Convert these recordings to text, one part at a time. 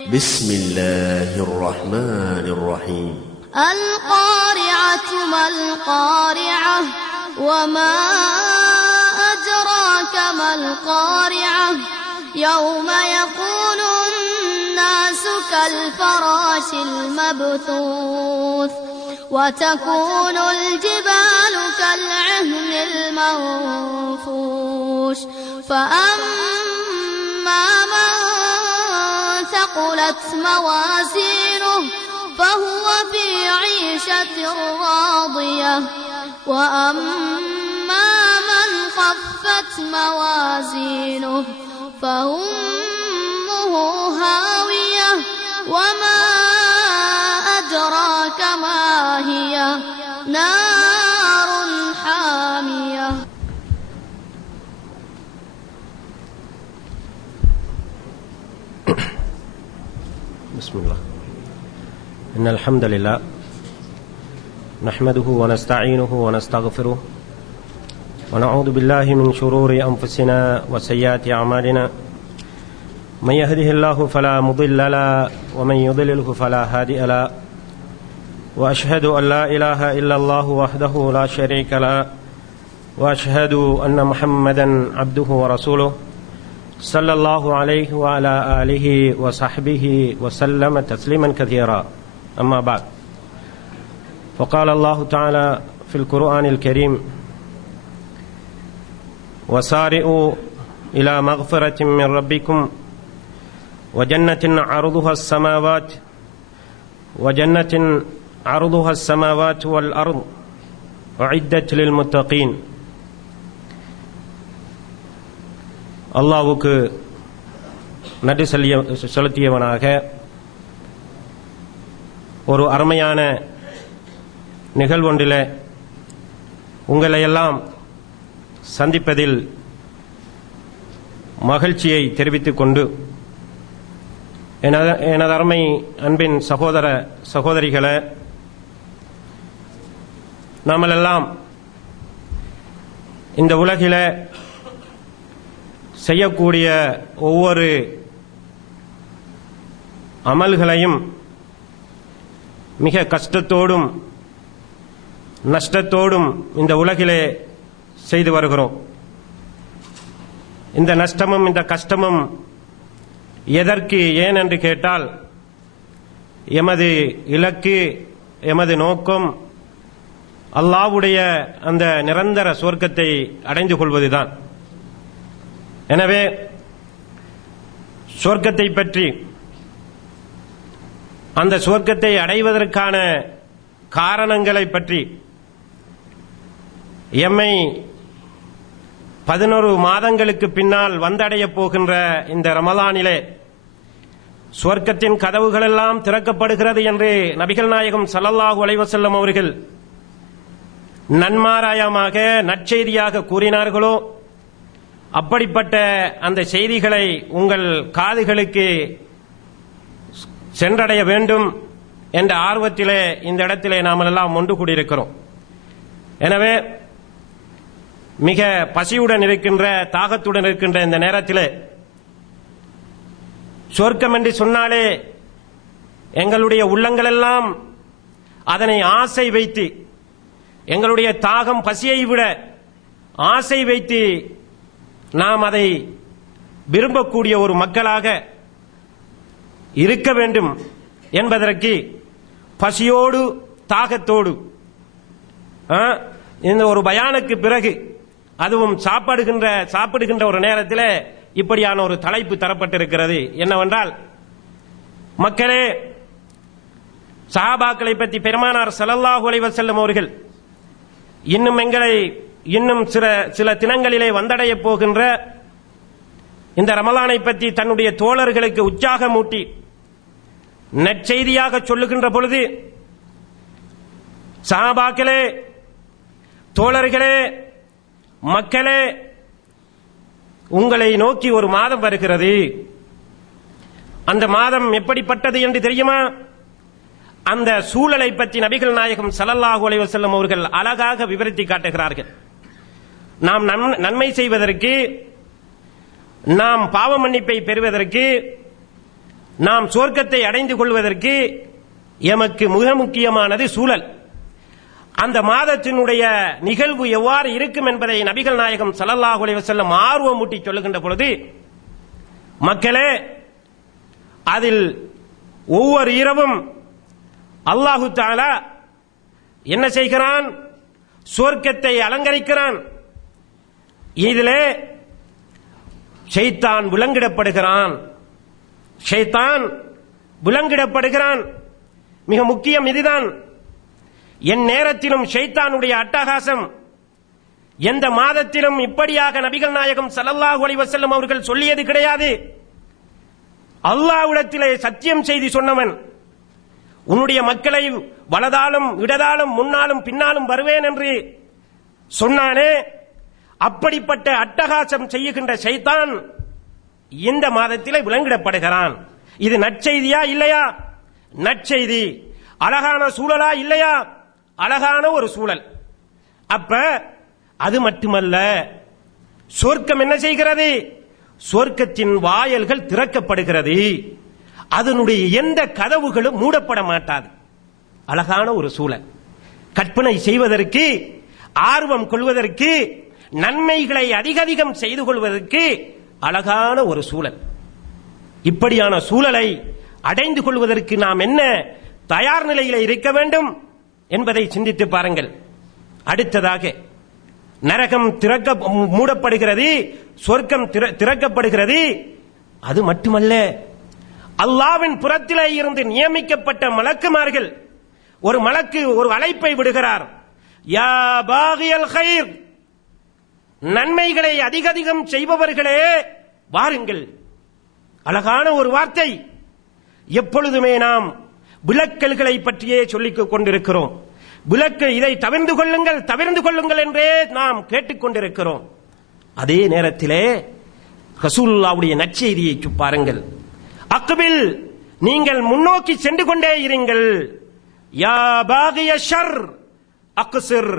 بسم الله الرحمن الرحيم القارعة ما القارعة وما أدراك ما القارعة يوم يكون الناس كالفراش المبثوث وتكون الجبال كالعهن المنفوش فأما من ثقلت موازينه فهو في عيشة راضية وأما من خفت موازينه فأمه هاوية وما أدراك ما هي نار حامية. بسم الله. إن الحمد لله نحمده ونستعينه ونستغفره ونعوذ بالله من شرور أنفسنا وسيئات أعمالنا من يهده الله فلا مضل له ومن يضلله فلا هادي له وأشهد أن لا إله إلا الله وحده لا شريك له وأشهد أن محمدا عبده ورسوله صلى الله عليه وعلى آله وصحبه وسلم تسليما كثيرا. أما بعد، فقال الله تعالى في القرآن الكريم: وسارئوا إلى مغفرة من ربكم وجنة عرضها السماوات والأرض أعدت للمتقين. அல்லாஹ்வுக்கு நன்றி செலுத்தியவனாக ஒரு அருமையான நிகழ்வொன்றில் உங்களையெல்லாம் சந்திப்பதில் மகிழ்ச்சியை தெரிவித்துக் கொண்டு எனது அருமை அன்பின் சகோதர சகோதரிகளை, நாமெல்லாம் இந்த உலகில் செய்யக்கூடிய ஒவ்வொரு அமல்களையும் மிக கஷ்டத்தோடும் நஷ்டத்தோடும் இந்த உலகிலே செய்து வருகிறோம். இந்த நஷ்டமும் இந்த கஷ்டமும் எதற்கு, ஏன் என்று கேட்டால், எமது இலக்கு, எமது நோக்கம் அல்லாஹ்வுடைய அந்த நிரந்தர சுவர்க்கத்தை அடைந்து கொள்வதுதான். எனவே சுவர்க்கத்தை பற்றி, அந்த சுவர்க்கத்தை அடைவதற்கான காரணங்களை பற்றி எம்மை 11 மாதங்களுக்கு பின்னால் வந்தடைய போகின்ற இந்த ரமலானிலே சுவர்க்கத்தின் கதவுகளெல்லாம் திறக்கப்படுகிறது என்று நபிகள் நாயகம் ஸல்லல்லாஹு அலைஹி வஸல்லம் அவர்கள் நன்மாராயமாக நற்செய்தியாக கூறினார்களோ, அப்படிப்பட்ட அந்த செய்திகளை உங்கள் காதுகளுக்கு சென்றடைய வேண்டும் என்ற ஆர்வத்திலே இந்த இடத்திலே நாம் எல்லாம் ஒன்று கூடியிருக்கிறோம். எனவே மிக பசியுடன் இருக்கின்ற, தாகத்துடன் இருக்கின்ற இந்த நேரத்திலே சொர்க்கம் என்று சொன்னாலே எங்களுடைய உள்ளங்களெல்லாம் அதனை ஆசை வைத்து, எங்களுடைய தாகம் பசியை விட ஆசை வைத்து நாம் அதை விரும்பக்கூடிய ஒரு மக்களாக இருக்க வேண்டும் என்பதற்கு பசியோடு தாகத்தோடு இந்த ஒரு பயானுக்கு பிறகு, அதுவும் சாப்பிடுகின்ற ஒரு நேரத்தில் இப்படியான ஒரு தலைப்பு தரப்பட்டிருக்கிறது. என்னவென்றால், மக்களே, சஹாபாக்களை பற்றி பெருமானார் ஸல்லல்லாஹு அலைஹி வஸல்லம் அவர்கள் இன்னும் சில தினங்களிலே வந்தடைய போகின்ற இந்த ரமலானை பற்றி தன்னுடைய தோழர்களுக்கு உற்சாகமூட்டி நற்செய்தியாக சொல்லுகின்ற பொழுது, சஹாபாக்களே, தோழர்களே, மக்களே, உங்களை நோக்கி ஒரு மாதம் வருகிறது. அந்த மாதம் எப்படிப்பட்டது என்று தெரியுமா? அந்த சூழலை பற்றி நபிகள் நாயகம் ஸல்லல்லாஹு அலைஹி வஸல்லம் அவர்கள் அழகாக விவரித்து காட்டுகிறார்கள். நாம் நன்மை செய்வதற்கு, நாம் பாவ மன்னிப்பை பெறுவதற்கு, நாம் சொர்க்கத்தை அடைந்து கொள்வதற்கு எமக்கு மிக முக்கியமானது சூழல். அந்த மாதத்தினுடைய நிகழ்வு எவ்வாறு இருக்கும் என்பதை நபிகள் நாயகம் ஸல்லல்லாஹு அலைஹி வஸல்லம் ஆர்வமூட்டி சொல்லுகின்ற பொழுது, மக்களே, அதில் ஒவ்வொரு இரவும் அல்லாஹு தஆலா என்ன செய்கிறான்? சொர்க்கத்தை அலங்கரிக்கிறான். இதிலே ஷைத்தான் விலங்கிடப்படுகிறான். ஷைத்தான் விலங்கிடப்படுகிறான். மிக முக்கியம் இதுதான். என் நேரத்திலும் ஷைத்தானுடைய அட்டகாசம் எந்த மாதத்திலும் இப்படியாக நபிகள் நாயகம் ஸல்லல்லாஹு அலைஹி வஸல்லம் அவர்கள் சொல்லியது கிடையாது. அல்லாஹ்விடத்திலே சத்தியம் செய்து சொன்னவன், உன்னுடைய மக்களை வலதாலும் இடதாலும் முன்னாலும் பின்னாலும் வருவேன் என்று சொன்னானே, அப்படிப்பட்ட அட்டகாசம் செய்கின்ற ஷைத்தான் இந்த மாதத்திலே விலங்கிடப்படுகிறான். இது நற்செய்தியா இல்லையா? நற்செய்தி. அழகான சூழலா இல்லையா? அழகான ஒரு சூழல். அப்ப அது மட்டுமல்ல, சொர்க்கம் என்ன செய்கிறது? சொர்க்கத்தின் வாயல்கள் திறக்கப்படுகிறது. அதனுடைய எந்த கதவுகளும் மூடப்பட மாட்டாது. அழகான ஒரு சூழல். கற்பனை செய்வதற்கு, ஆர்வம் கொள்வதற்கு, நன்மைகளை அதிகம் செய்து கொள்வதற்கு அழகான ஒரு சூழல். இப்படியான சூழலை அடைந்து கொள்வதற்கு நாம் என்ன தயார் நிலையில் இருக்க வேண்டும் என்பதை சிந்தித்து பாருங்கள். அடுத்ததாக, நரகம் மூடப்படுகிறது, சொர்க்கம் திறக்கப்படுகிறது. அது மட்டுமல்ல, அல்லாஹ்வின் புறத்திலே இருந்து நியமிக்கப்பட்ட மலக்குமார்கள், ஒரு மலக்கு ஒரு அழைப்பை விடுகிறார். யா பாகியல் கைர், நன்மைகளை அதிகம் செய்பவர்களே வாருங்கள். அழகான ஒரு வார்த்தை. எப்பொழுதுமே நாம் விலக்கல்களை பற்றியே சொல்லிக் கொண்டிருக்கிறோம். விலக்கு, இதை தவிர்ந்து கொள்ளுங்கள் தவிர்ந்து கொள்ளுங்கள் என்றே நாம் கேட்டுக்கொண்டிருக்கிறோம். அதே நேரத்திலே ரசூலுல்லாஹ்வுடைய நற்செய்தியை பாருங்கள். அக்பில், நீங்கள் முன்னோக்கி சென்று கொண்டே இருங்கள். யா பாகிய ஷர் அக்ஸிர்,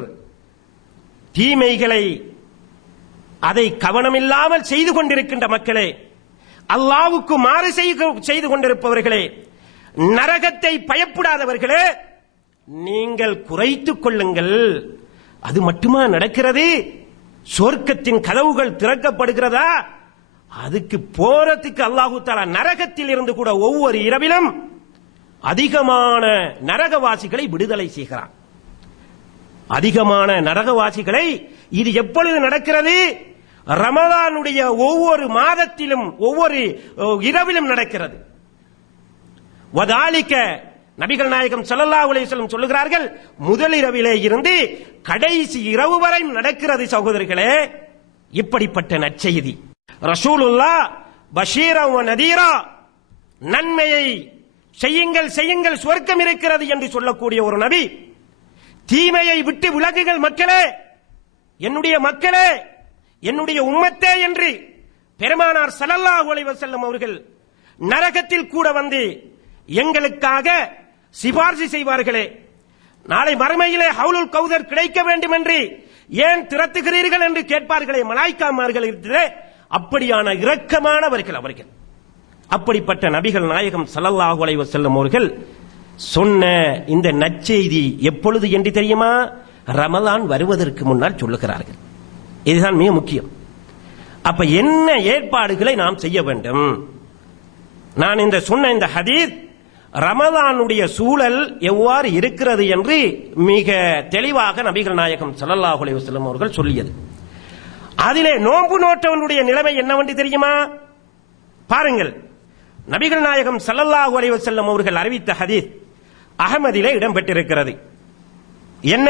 தீமைகளை அதை கவனமில்லாமல் செய்து கொண்டிருக்கின்ற மக்களே, அல்லாஹ்வுக்கு மாறு செய்து கொண்டிருப்பவர்களே, நரகத்தை பயப்படாதவர்களே, நீங்கள் குறைத்துக் கொள்ளுங்கள். அது மட்டுமா நடக்கிறது? சொர்க்கத்தின் கதவுகள் திறக்கப்படுகிறதா? அதுக்கு போறதுக்கு அல்லாஹு தஆலா நரகத்தில் இருந்து கூட ஒவ்வொரு இரவிலும் அதிகமான நரகவாசிகளை விடுதலை செய்கிறான். அதிகமான நரகவாசிகளை. இது எப்பொழுது நடக்கிறது? ரமலானுடைய ஒவ்வொரு மாதத்திலும் ஒவ்வொரு இரவிலும் நடக்கிறது. வதாலிக, நபிகள் நாயகம் ஸல்லல்லாஹு அலைஹி வஸல்லம் சொல்லுகிறார்கள், முதல் இரவிலே இருந்து கடைசி இரவு வரை நடக்கிறது சகோதரர்களே. இப்படிப்பட்ட நற்செய்தி. ரசூலுல்லாஹ் பஷீரா வ நதீரா, நன்மையை செய்யுங்கள் செய்யுங்கள் சொர்க்கம் இருக்கிறது என்று சொல்லக்கூடிய ஒரு நபி, தீமையை விட்டு விலகுங்கள் மக்களே, என்னுடைய மக்களே, என்னுடைய உம்மத்தே என்று பெருமானார் ஸல்லல்லாஹு அலைஹி வஸல்லம் அவர்கள் நரகத்தில் கூட வந்து எங்களுக்காக சிபார்சு செய்வார்களே. நாளை மறுமையிலே ஹவுலுல் கௌதர் கிடைக்க வேண்டும் என்று ஏன் திரட்டுகிறீர்கள் என்று கேட்பார்களே மலாய்க்காமார்கள். அப்படியான இரக்கமானவர்கள் அவர்கள். அப்படிப்பட்ட நபிகள் நாயகம் ஸல்லல்லாஹு அலைஹி வஸல்லம் அவர்கள் சொன்ன இந்த நற்செய்தி எப்பொழுது என்று தெரியுமா? ரமலான் வருவதற்கு முன்னால் சொல்லுகிறார்கள். இதுதான் மிக முக்கியம். அப்ப என்ன ஏற்பாடுகளை நாம் செய்ய வேண்டும்? நான் இந்த சொன்ன இந்த ஹதீஸ் ரமலானுடைய சூழல் எவ்வாறு இருக்கிறது என்று மிக தெளிவாக நபிகள் நாயகம் ஸல்லல்லாஹு அலைஹி வஸல்லம் அவர்கள் சொல்லியது. அதிலே நோன்பு நோற்றவனுடைய நிலைமை என்னவென்று தெரியுமா? பாருங்கள், நபிகள் நாயகம் ஸல்லல்லாஹு அலைஹி வஸல்லம் அவர்கள் அறிவித்த ஹதீஸ் அஹ்மதிலே இடம்பெற்றிருக்கிறது. என்ன?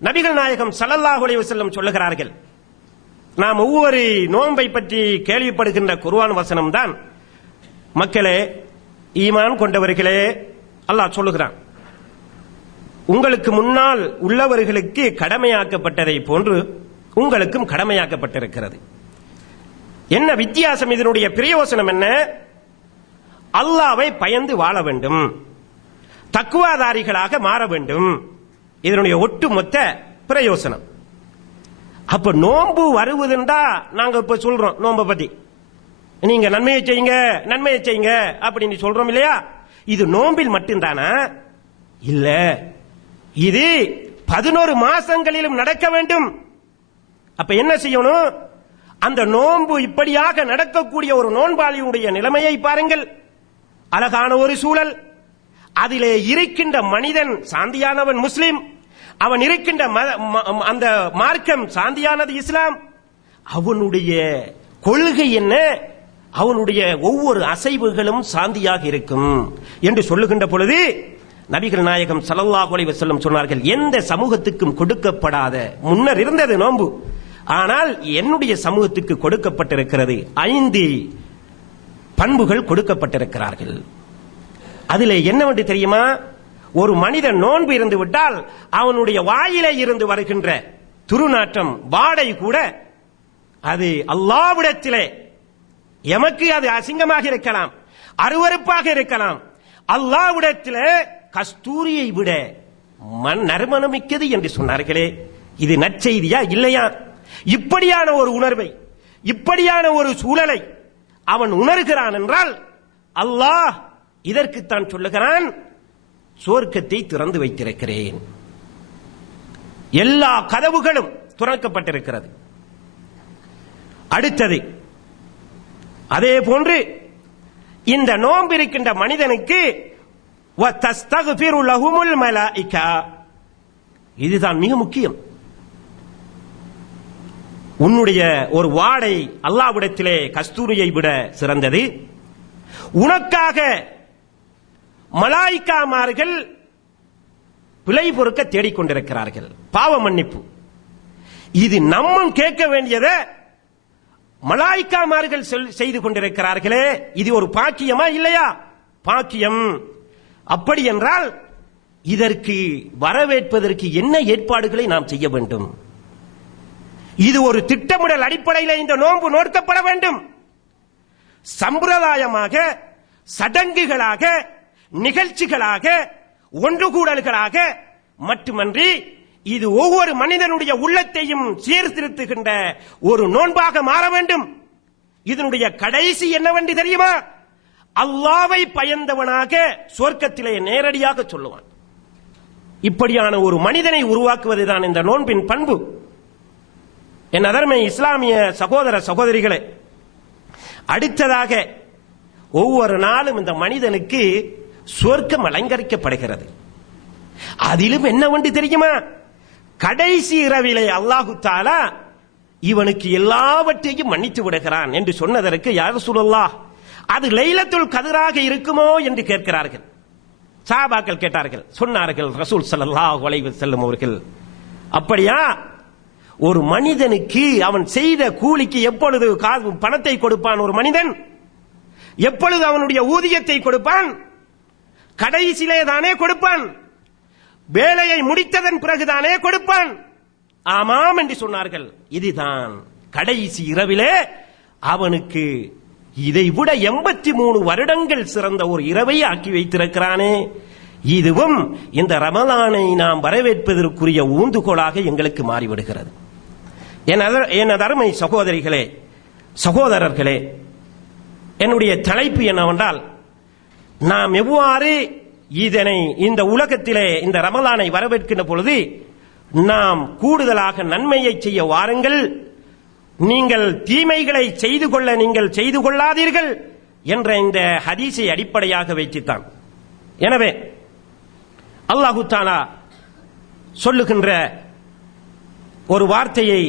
நபிகள் நாயகம் ஸல்லல்லாஹு அலைஹி வஸல்லம் சொல்லுகிறார்கள், நாம் ஒவ்வொரு நோன்பை பற்றி கேள்விப்படுகின்ற குர்ஆன் வசனம் தான், மக்களே, ஈமான் கொண்டவர்களே, அல்லாஹ் சொல்லுகிறான், உங்களுக்கு முன்னால் உள்ளவர்களுக்கு கடமையாக்கப்பட்டதை போன்று உங்களுக்கும் கடமையாக்கப்பட்டிருக்கிறது. என்ன வித்தியாசம்? இதனுடைய பிரயோசனம் என்ன? அல்லாஹ்வை பயந்து வாழ வேண்டும், தக்குவாதாரிகளாக மாற வேண்டும். இதனுடைய ஒட்டுமொத்த பிரயோசனம். அப்ப நோன்பு வருவதுண்டா நாங்க இப்ப சொல்றோம் நோன்பை பத்தி. நீங்க நன்மையை செய்யுங்க நன்மையை செய்யுங்க அப்படின்னு சொல்றோம் இல்லையா? இது நோம்பில் மட்டும்தானா? இல்ல, இது 11 மாசங்களிலும் நடக்க வேண்டும். அப்ப என்ன செய்யணும்? அந்த நோன்பு இப்படியாக நடக்கக்கூடிய ஒரு நோன்பாளியுடைய நிலைமையை பாருங்கள். அழகான ஒரு சூழல். அதிலே இருக்கின்ற மனிதன் சாந்தியானவன் முஸ்லிம், அவன் இருக்கின்ற அந்த மார்க்கம் சாந்தியானது இஸ்லாம். அவனுடைய கொள்கை என்ன? அவனுடைய ஒவ்வொரு அசைவுகளும் சாந்தியாக இருக்கும் என்று சொல்லுகின்ற பொழுது நபிகள் நாயகம் ஸல்லல்லாஹு அலைஹி வஸல்லம் சொன்னார்கள், எந்த சமூகத்துக்கும் கொடுக்கப்படாத, முன்னர் இருந்தது நோன்பு, ஆனால் என்னுடைய சமூகத்துக்கு கொடுக்கப்பட்டிருக்கிறது 5 பண்புகள் கொடுக்கப்பட்டிருக்கிறார்கள். அதிலே என்னவென்று தெரியுமா? ஒரு மனிதன் நோன்பு இருந்து விட்டால் அவனுடைய வாயிலே இருந்து வருகின்ற துருநாற்றம், வாடை கூட அது அல்லாஹ்விடத்திலே எமக்கு அது அசிங்கமாக இருக்கலாம், அருவருப்பாக இருக்கலாம், அல்லாஹ்விடத்திலே கஸ்தூரியை விட நறுமணமிக்கது என்று சொன்னார்களே, இது நற்செய்தியா இல்லையா? இப்படியான ஒரு உணர்வை, இப்படியான ஒரு சூழலை அவன் உணர்கிறான் என்றால் அல்லாஹ் இதற்குத்தான் சொல்லுகிறான், சொர்க்கத்தை திறந்து வைத்திருக்கிறேன், எல்லா கதவுகளும் திறக்கப்பட்டிருக்கிறது. அடுத்தது, அதே போன்று இந்த நோன்பு இருக்கின்ற மனிதனுக்கு இதுதான் மிக முக்கியம். உன்னுடைய ஒரு வாடை அல்லாஹ்விடத்திலே கஸ்தூரியை விட சிறந்தது. உனக்காக மலாயிக்காமார்கள் பிழை பொறுக்க தேடிக்கொண்டிருக்கிறார்கள், பாவ மன்னிப்பு. இது நம்மும் கேட்க வேண்டியதை மலாயிக்காமார்கள் செய்து கொண்டிருக்கிறார்களே, இது ஒரு பாக்கியமா இல்லையா? பாக்கியம். அப்படி என்றால் இதற்கு வரவேற்பதற்கு என்ன ஏற்பாடுகளை நாம் செய்ய வேண்டும்? இது ஒரு திட்டமிடல் அடிப்படையில் இந்த நோன்பு நோக்கப்பட வேண்டும். சம்பிரதாயமாக, சடங்குகளாக, நிகழ்ச்சிகளாக, ஒன்றுகூடல்களாக மட்டுமன்றி இது ஒவ்வொரு மனிதனுடைய உள்ளத்தையும் சீர்திருத்துகின்ற ஒரு நோன்பாக மாற வேண்டும். இதனுடைய கடைசி என்னவென்று தெரியுமா? அல்லாஹ்வை பயந்தவனாக சொர்க்கத்திலே நேரடியாக சொல்லுவான். இப்படியான ஒரு மனிதனை உருவாக்குவதுதான் இந்த நோன்பின் பண்பு. என் அதர்மை இஸ்லாமிய சகோதர சகோதரிகளே, அடுத்ததாக ஒவ்வொரு நாளும் இந்த மனிதனுக்கு சொர்க்கம் அலங்கரிக்கப்படுகிறது. அதிலும் என்னவென்று தெரியுமா? கடைசி இரவிலே அல்லாஹு தஆலா இவனுக்கு எல்லாவற்றையும் மன்னித்து விடுகிறான் என்று சொன்னதற்கு யா ரசூலல்லாஹ், அது லைலத்துல் கத்ராக இருக்குமோ என்று கேட்கிறார்கள். சஹாபாக்கள் கேட்டார்கள், சொன்னார்கள் ரசூல் ஸல்லல்லாஹு அலைஹி வஸல்லம் அவர்கள், அப்படியா? ஒரு மனிதனுக்கு அவன் செய்த கூலிக்கு எப்பொழுது பணத்தை கொடுப்பான் ஒரு மனிதன்? எப்பொழுது அவனுடைய ஊதியத்தை கொடுப்பான்? கடைசியிலே தானே கொடுப்பான், வேலையை முடித்ததன் பிறகுதானே கொடுப்பான். ஆமாம் என்று சொன்னார்கள். இதுதான் கடைசி இரவிலே அவனுக்கு இதை விட 83 வருடங்கள் சிறந்த ஒரு இரவை ஆக்கி வைத்திருக்கிறானே. இதுவும் இந்த ரமலானை நாம் வரவேற்பதற்குரிய ஊந்துகோலாக எங்களுக்கு மாறிவிடுகிறது. என் அருமை சகோதரிகளே, சகோதரர்களே, என்னுடைய தலைப்பு என்னவென்றால், நாம் எவ்வாறு இதனை இந்த உலகத்திலே இந்த ரமலானை வரவேற்கின்ற பொழுது நாம் கூடுதலாக நன்மையை செய்ய வாருங்கள், நீங்கள் தீமைகளை செய்து கொள்ள நீங்கள் செய்து கொள்ளாதீர்கள் என்ற இந்த ஹதீஸை அடிப்படையாக வைத்துத்தான். எனவே அல்லாஹு தஆலா சொல்லுகின்ற ஒரு வார்த்தையை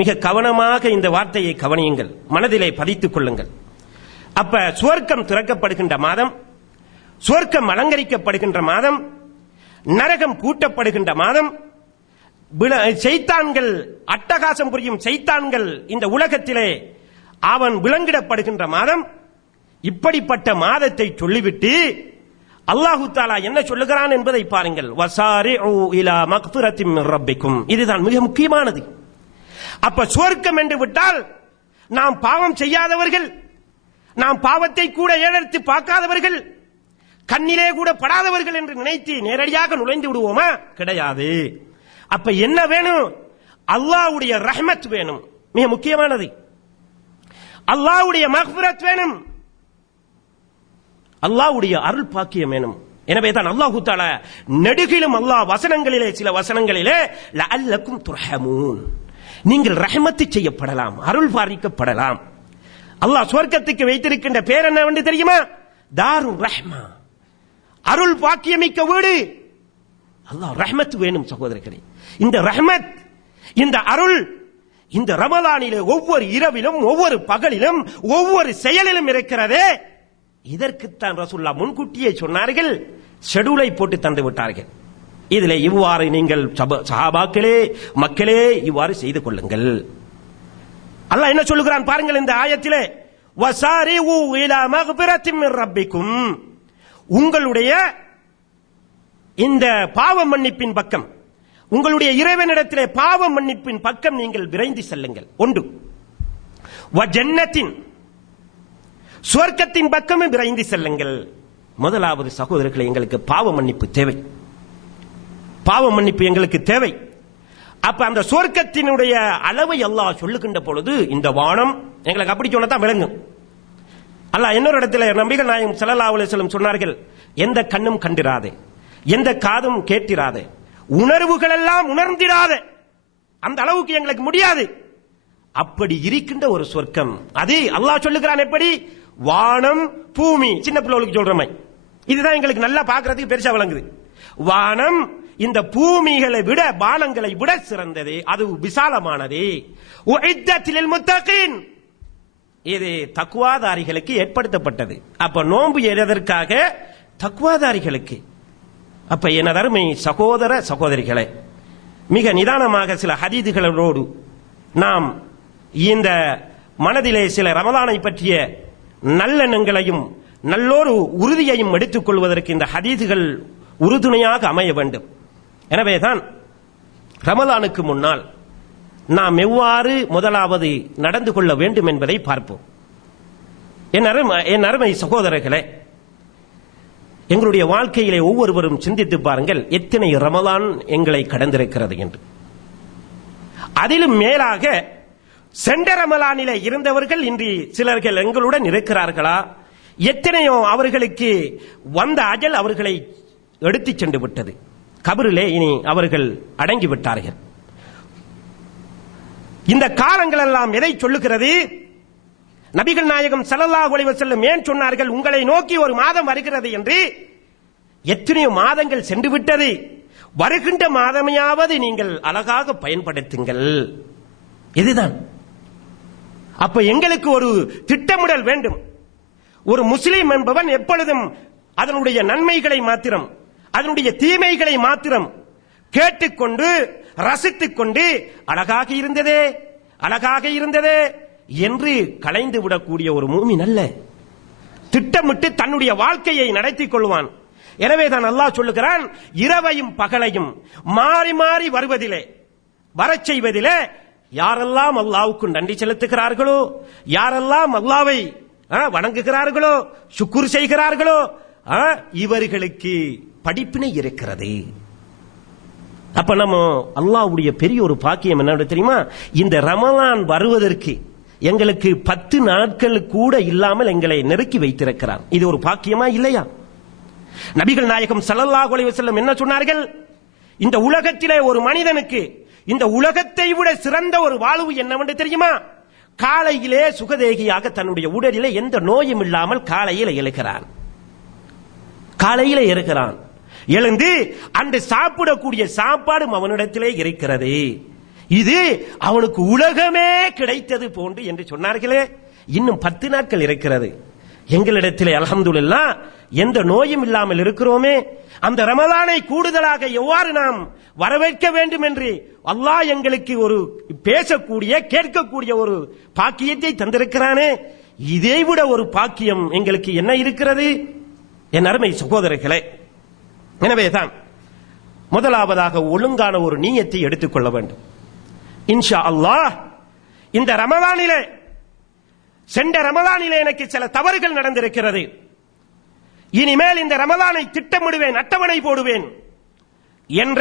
மிக கவனமாக, இந்த வார்த்தையை கவனியுங்கள், மனதிலே பதித்துக் கொள்ளுங்கள். அப்ப சுவர்க்கம் திறக்கப்படுகின்ற மாதம், சுவர்க்கம் அலங்கரிக்கப்படுகின்ற மாதம், நரகம் கூட்டப்படுகின்ற மாதம், சைத்தான்கள் அட்டகாசம் புரியும் சைத்தான்கள் இந்த உலகத்திலே அவன் விலங்கிடப்படுகின்ற மாதம். இப்படிப்பட்ட மாதத்தை சொல்லிவிட்டு அல்லாஹு தஆலா என்ன சொல்லுகிறான் என்பதை பாருங்கள். வசாரிஉ இலா மக்ஃபிரத்தின் மின் ரப்பிக்கும். இதுதான் மிக முக்கியமானது. அப்ப சுவர்க்கம் என்று விட்டால் நாம் பாவம் செய்யாதவர்கள், நாம் பாவத்தை கூட ஏறெடுத்து பார்க்காதவர்கள், கண்ணிலே கூட படாதவர்கள் என்று நினைத்து நேரடியாக நுழைந்து விடுவோமா? கிடையாது. அப்ப என்ன வேணும்? அல்லாஹ்வுடைய ரஹ்மத் வேணும், மிக முக்கியமானது. அல்லாஹ்வுடைய மக்ஃபிரத் வேணும், அல்லாஹ்வுடைய அருள் பாக்கியம் வேணும். எனவே தான் அல்லாஹ் தஆலா நெடுகிலும் அல்லாஹ் வசனங்களிலே சில வசனங்களிலே லஅல்லக்கும் துர்ஹமூன், நீங்கள் ரஹ்மத்து செய்யப்படலாம், அருள் பாரிக்கப்படலாம். அல்லாஹ் சுவர்க்கத்துக்கு வைத்திருக்கின்ற பேர் என்னவென்று தெரியுமா? தாருர் ரஹ்மா, அருள் பாக்கியமிக்க வீடு. அல்லாஹ் ரஹ்மத் வேணும் சகோதரர்களே. இந்த ரஹ்மத், இந்த அருள் இந்த ரமலானிலே ஒவ்வொரு இரவிலும் ஒவ்வொரு பகலிலும் ஒவ்வொரு செயலிலும் இருக்கிறதே. இதற்குத்தான் ரசூலுல்லாஹ் முன்கூட்டியே சொன்னார்கள், ஷெட்யூலை போட்டு தந்து விட்டார்கள். இதிலே இவ்வாறு நீங்கள் சஹாபாக்களே மக்களே இவ்வாறு செய்து கொள்ளுங்கள். அல்லாஹ் என்ன சொல்லுகிறான் பாருங்கள் இந்த ஆயத்திலே, வஸாரிஉ இலா மக்ஃபிரத்தின் மின் ரப்பிக்கும், உங்களுடைய இந்த பாவ மன்னிப்பின் பக்கம், உங்களுடைய இறைவனிடத்திலே பாவ மன்னிப்பின் பக்கம் நீங்கள் விரைந்து செல்லுங்கள். ஒன்று வ ஜன்னத்தின், சுவர்க்கத்தின் பக்கமும் விரைந்து செல்லுங்கள். முதலாவது சகோதரர்களை, எங்களுக்கு பாவ மன்னிப்பு தேவை, பாவ மன்னிப்பு எங்களுக்கு தேவை. அப்ப அந்த சுவர்க்கத்தினுடைய அளவை அல்லாஹ் சொல்லுகின்ற பொழுது இந்த வானம் எங்களுக்கு அப்படி சொன்னதான் விளங்கும். அல்லாஹ் இன்னொரு இடத்துல நபிகள் நாயகம் ஸல்லல்லாஹு அலைஹி வஸல்லம் சொன்னார்கள், எந்த கண்ணும் கண்டிராதே, எந்த காதும் கேட்டிராதே, உணர்வுகள் எல்லாம் உணர்ந்திராதே, அந்த அளவுக்கு எங்களுக்கு முடியாது. அப்படி இருக்கின்ற ஒரு சொர்க்கம் அது அல்லாஹ் சொல்லுகிறான். எப்படி? வானம் பூமி, சின்ன பிள்ளைகளுக்கு சொல்றமை, இதுதான் எங்களுக்கு நல்லா பார்க்கிறதுக்கு பெருசா விளங்குது. வானம் இந்த பூமிகளை விட, வானங்களை விட சிறந்தது, அது விசாலமானது. உஇத்தத் லில் முத்தகீன், இது தக்வாதாரிகளுக்கு ஏற்படுத்தப்பட்டது. அப்ப நோன்பு எதற்காக? தக்வாதாரிகளுக்கு. அப்ப எனதருமை சகோதர சகோதரிகளே, மிக நிதானமாக சில ஹதீதுகளோடு நாம் இந்த மனதிலே சில ரமலானை பற்றிய நல்லெண்ணங்களையும் நல்லொரு உறுதியையும் எடுத்துக் கொள்வதற்கு இந்த ஹதீதுகள் உறுதுணையாக அமைய வேண்டும். எனவேதான் ரமலானுக்கு முன்னால் நாம் எவ்வாறு முதலாவது நடந்து கொள்ள வேண்டும் என்பதை பார்ப்போம். என் அருமை சகோதரர்களே, எங்களுடைய வாழ்க்கையிலே ஒவ்வொருவரும் சிந்தித்து பாருங்கள், எத்தனை ரமலான் எங்களை கடந்திருக்கிறது என்று. அதிலும் மேலாக சென்ற ரமலானிலே இருந்தவர்கள் இன்று சிலர்கள் எங்களுடன் இருக்கிறார்களா? எத்தனையோ அவர்களுக்கு வந்த அஜல் அவர்களை எடுத்துச் சென்று விட்டது. கபரிலே இனி அவர்கள் அடங்கிவிட்டார்கள். இந்த காலங்கள் எல்லாம் எதை சொல்லுகிறது? நபிகள் நாயகம் ஸல்லல்லாஹு அலைஹி வஸல்லம் ஏன் சொன்னார்கள், உங்களை நோக்கி ஒரு மாதம் வருகிறது என்று? எத்தனையோ மாதங்கள் சென்று விட்டது, வருகின்ற மாதமையாவது நீங்கள் அழகாக பயன்படுத்துங்கள். இதுதான். அப்ப எங்களுக்கு ஒரு திட்டமிடல் வேண்டும். ஒரு முஸ்லிம் என்பவன் எப்பொழுதும் அதனுடைய நன்மைகளை மாத்திரம், அதனுடைய தீமைகளை மாத்திரம் கேட்டுக்கொண்டு ரசித்துக் கொண்டு அழகாக இருந்ததே அழகாக இருந்ததே என்று கலைந்து விடக்கூடிய ஒரு மூமின் அல்ல. திட்டமிட்டு தன்னுடைய வாழ்க்கையை நடத்திக் கொள்வான். எனவே தான் அல்லாஹ் சொல்லுகிறான், இரவையும் பகலையும் மாறி மாறி வருவதிலே, வரச் செய்வதிலே யாரெல்லாம் அல்லாஹ்வுக்கு நன்றி செலுத்துகிறார்களோ, யாரெல்லாம் அல்லாஹ்வை வணங்குகிறார்களோ, சுக்குர் செய்கிறார்களோ, இவர்களுக்கு படிப்பினை இருக்கிறது. அப்ப நம்ம அல்லாஹ்வுடைய பெரிய ஒரு பாக்கியம் என்ன தெரியுமா? இந்த ரமலான் வருவதற்கு எங்களுக்கு 10 நாட்கள் கூட இல்லாமல் எங்களை நெருக்கி வைத்திருக்கிறார். இது ஒரு பாக்கியமா இல்லையா? நபிகள் நாயகம் ஸல்லல்லாஹு அலைஹி வஸல்லம் என்ன சொன்னார்கள்? இந்த உலகத்திலே ஒரு மனிதனுக்கு இந்த உலகத்தை விட சிறந்த ஒரு வாழ்வு என்னவென்று தெரியுமா? காலையிலே சுகதேகியாக தன்னுடைய உடலிலே எந்த நோயும் இல்லாமல் காலையில் எழுகிறான். காலையில இருக்கிறான், எழுந்து அந்த சாப்பிடக்கூடிய சாப்பாடும் அவனிடத்திலே இருக்கிறது. இது அவனுக்கு உலகமே கிடைத்தது போன்று என்று சொன்னார்களே. இன்னும் 10 நாட்கள் இருக்கிறது. எங்களிடத்திலே அல்ஹம்துலில்லாஹ் எந்த நோயும் இல்லாமல் இருக்கிறோமே. அந்த ரமலானை கூடுதலாக எவ்வாறு நாம் வரவேற்க வேண்டும் என்று அல்லாஹ் எங்களுக்கு ஒரு பேசக்கூடிய கேட்கக்கூடிய ஒரு பாக்கியத்தை தந்திருக்கிறானே. இதைவிட ஒரு பாக்கியம் எங்களுக்கு என்ன இருக்கிறது? என் அருமை சகோதரர்களே, எனவேதான் முதலாவதாக ஒழுங்கான ஒரு நீயத்தை எடுத்துக்கொள்ள வேண்டும். இன்ஷா அல்லாஹ் இந்த ரமலானிலே, சென்ற ரமலானிலே எனக்கு சில தவறுகள் நடந்திருக்கிறது. இனிமேல் இந்த ரமலானை திட்டமிடுவேன், அட்டவணை போடுவேன் என்ற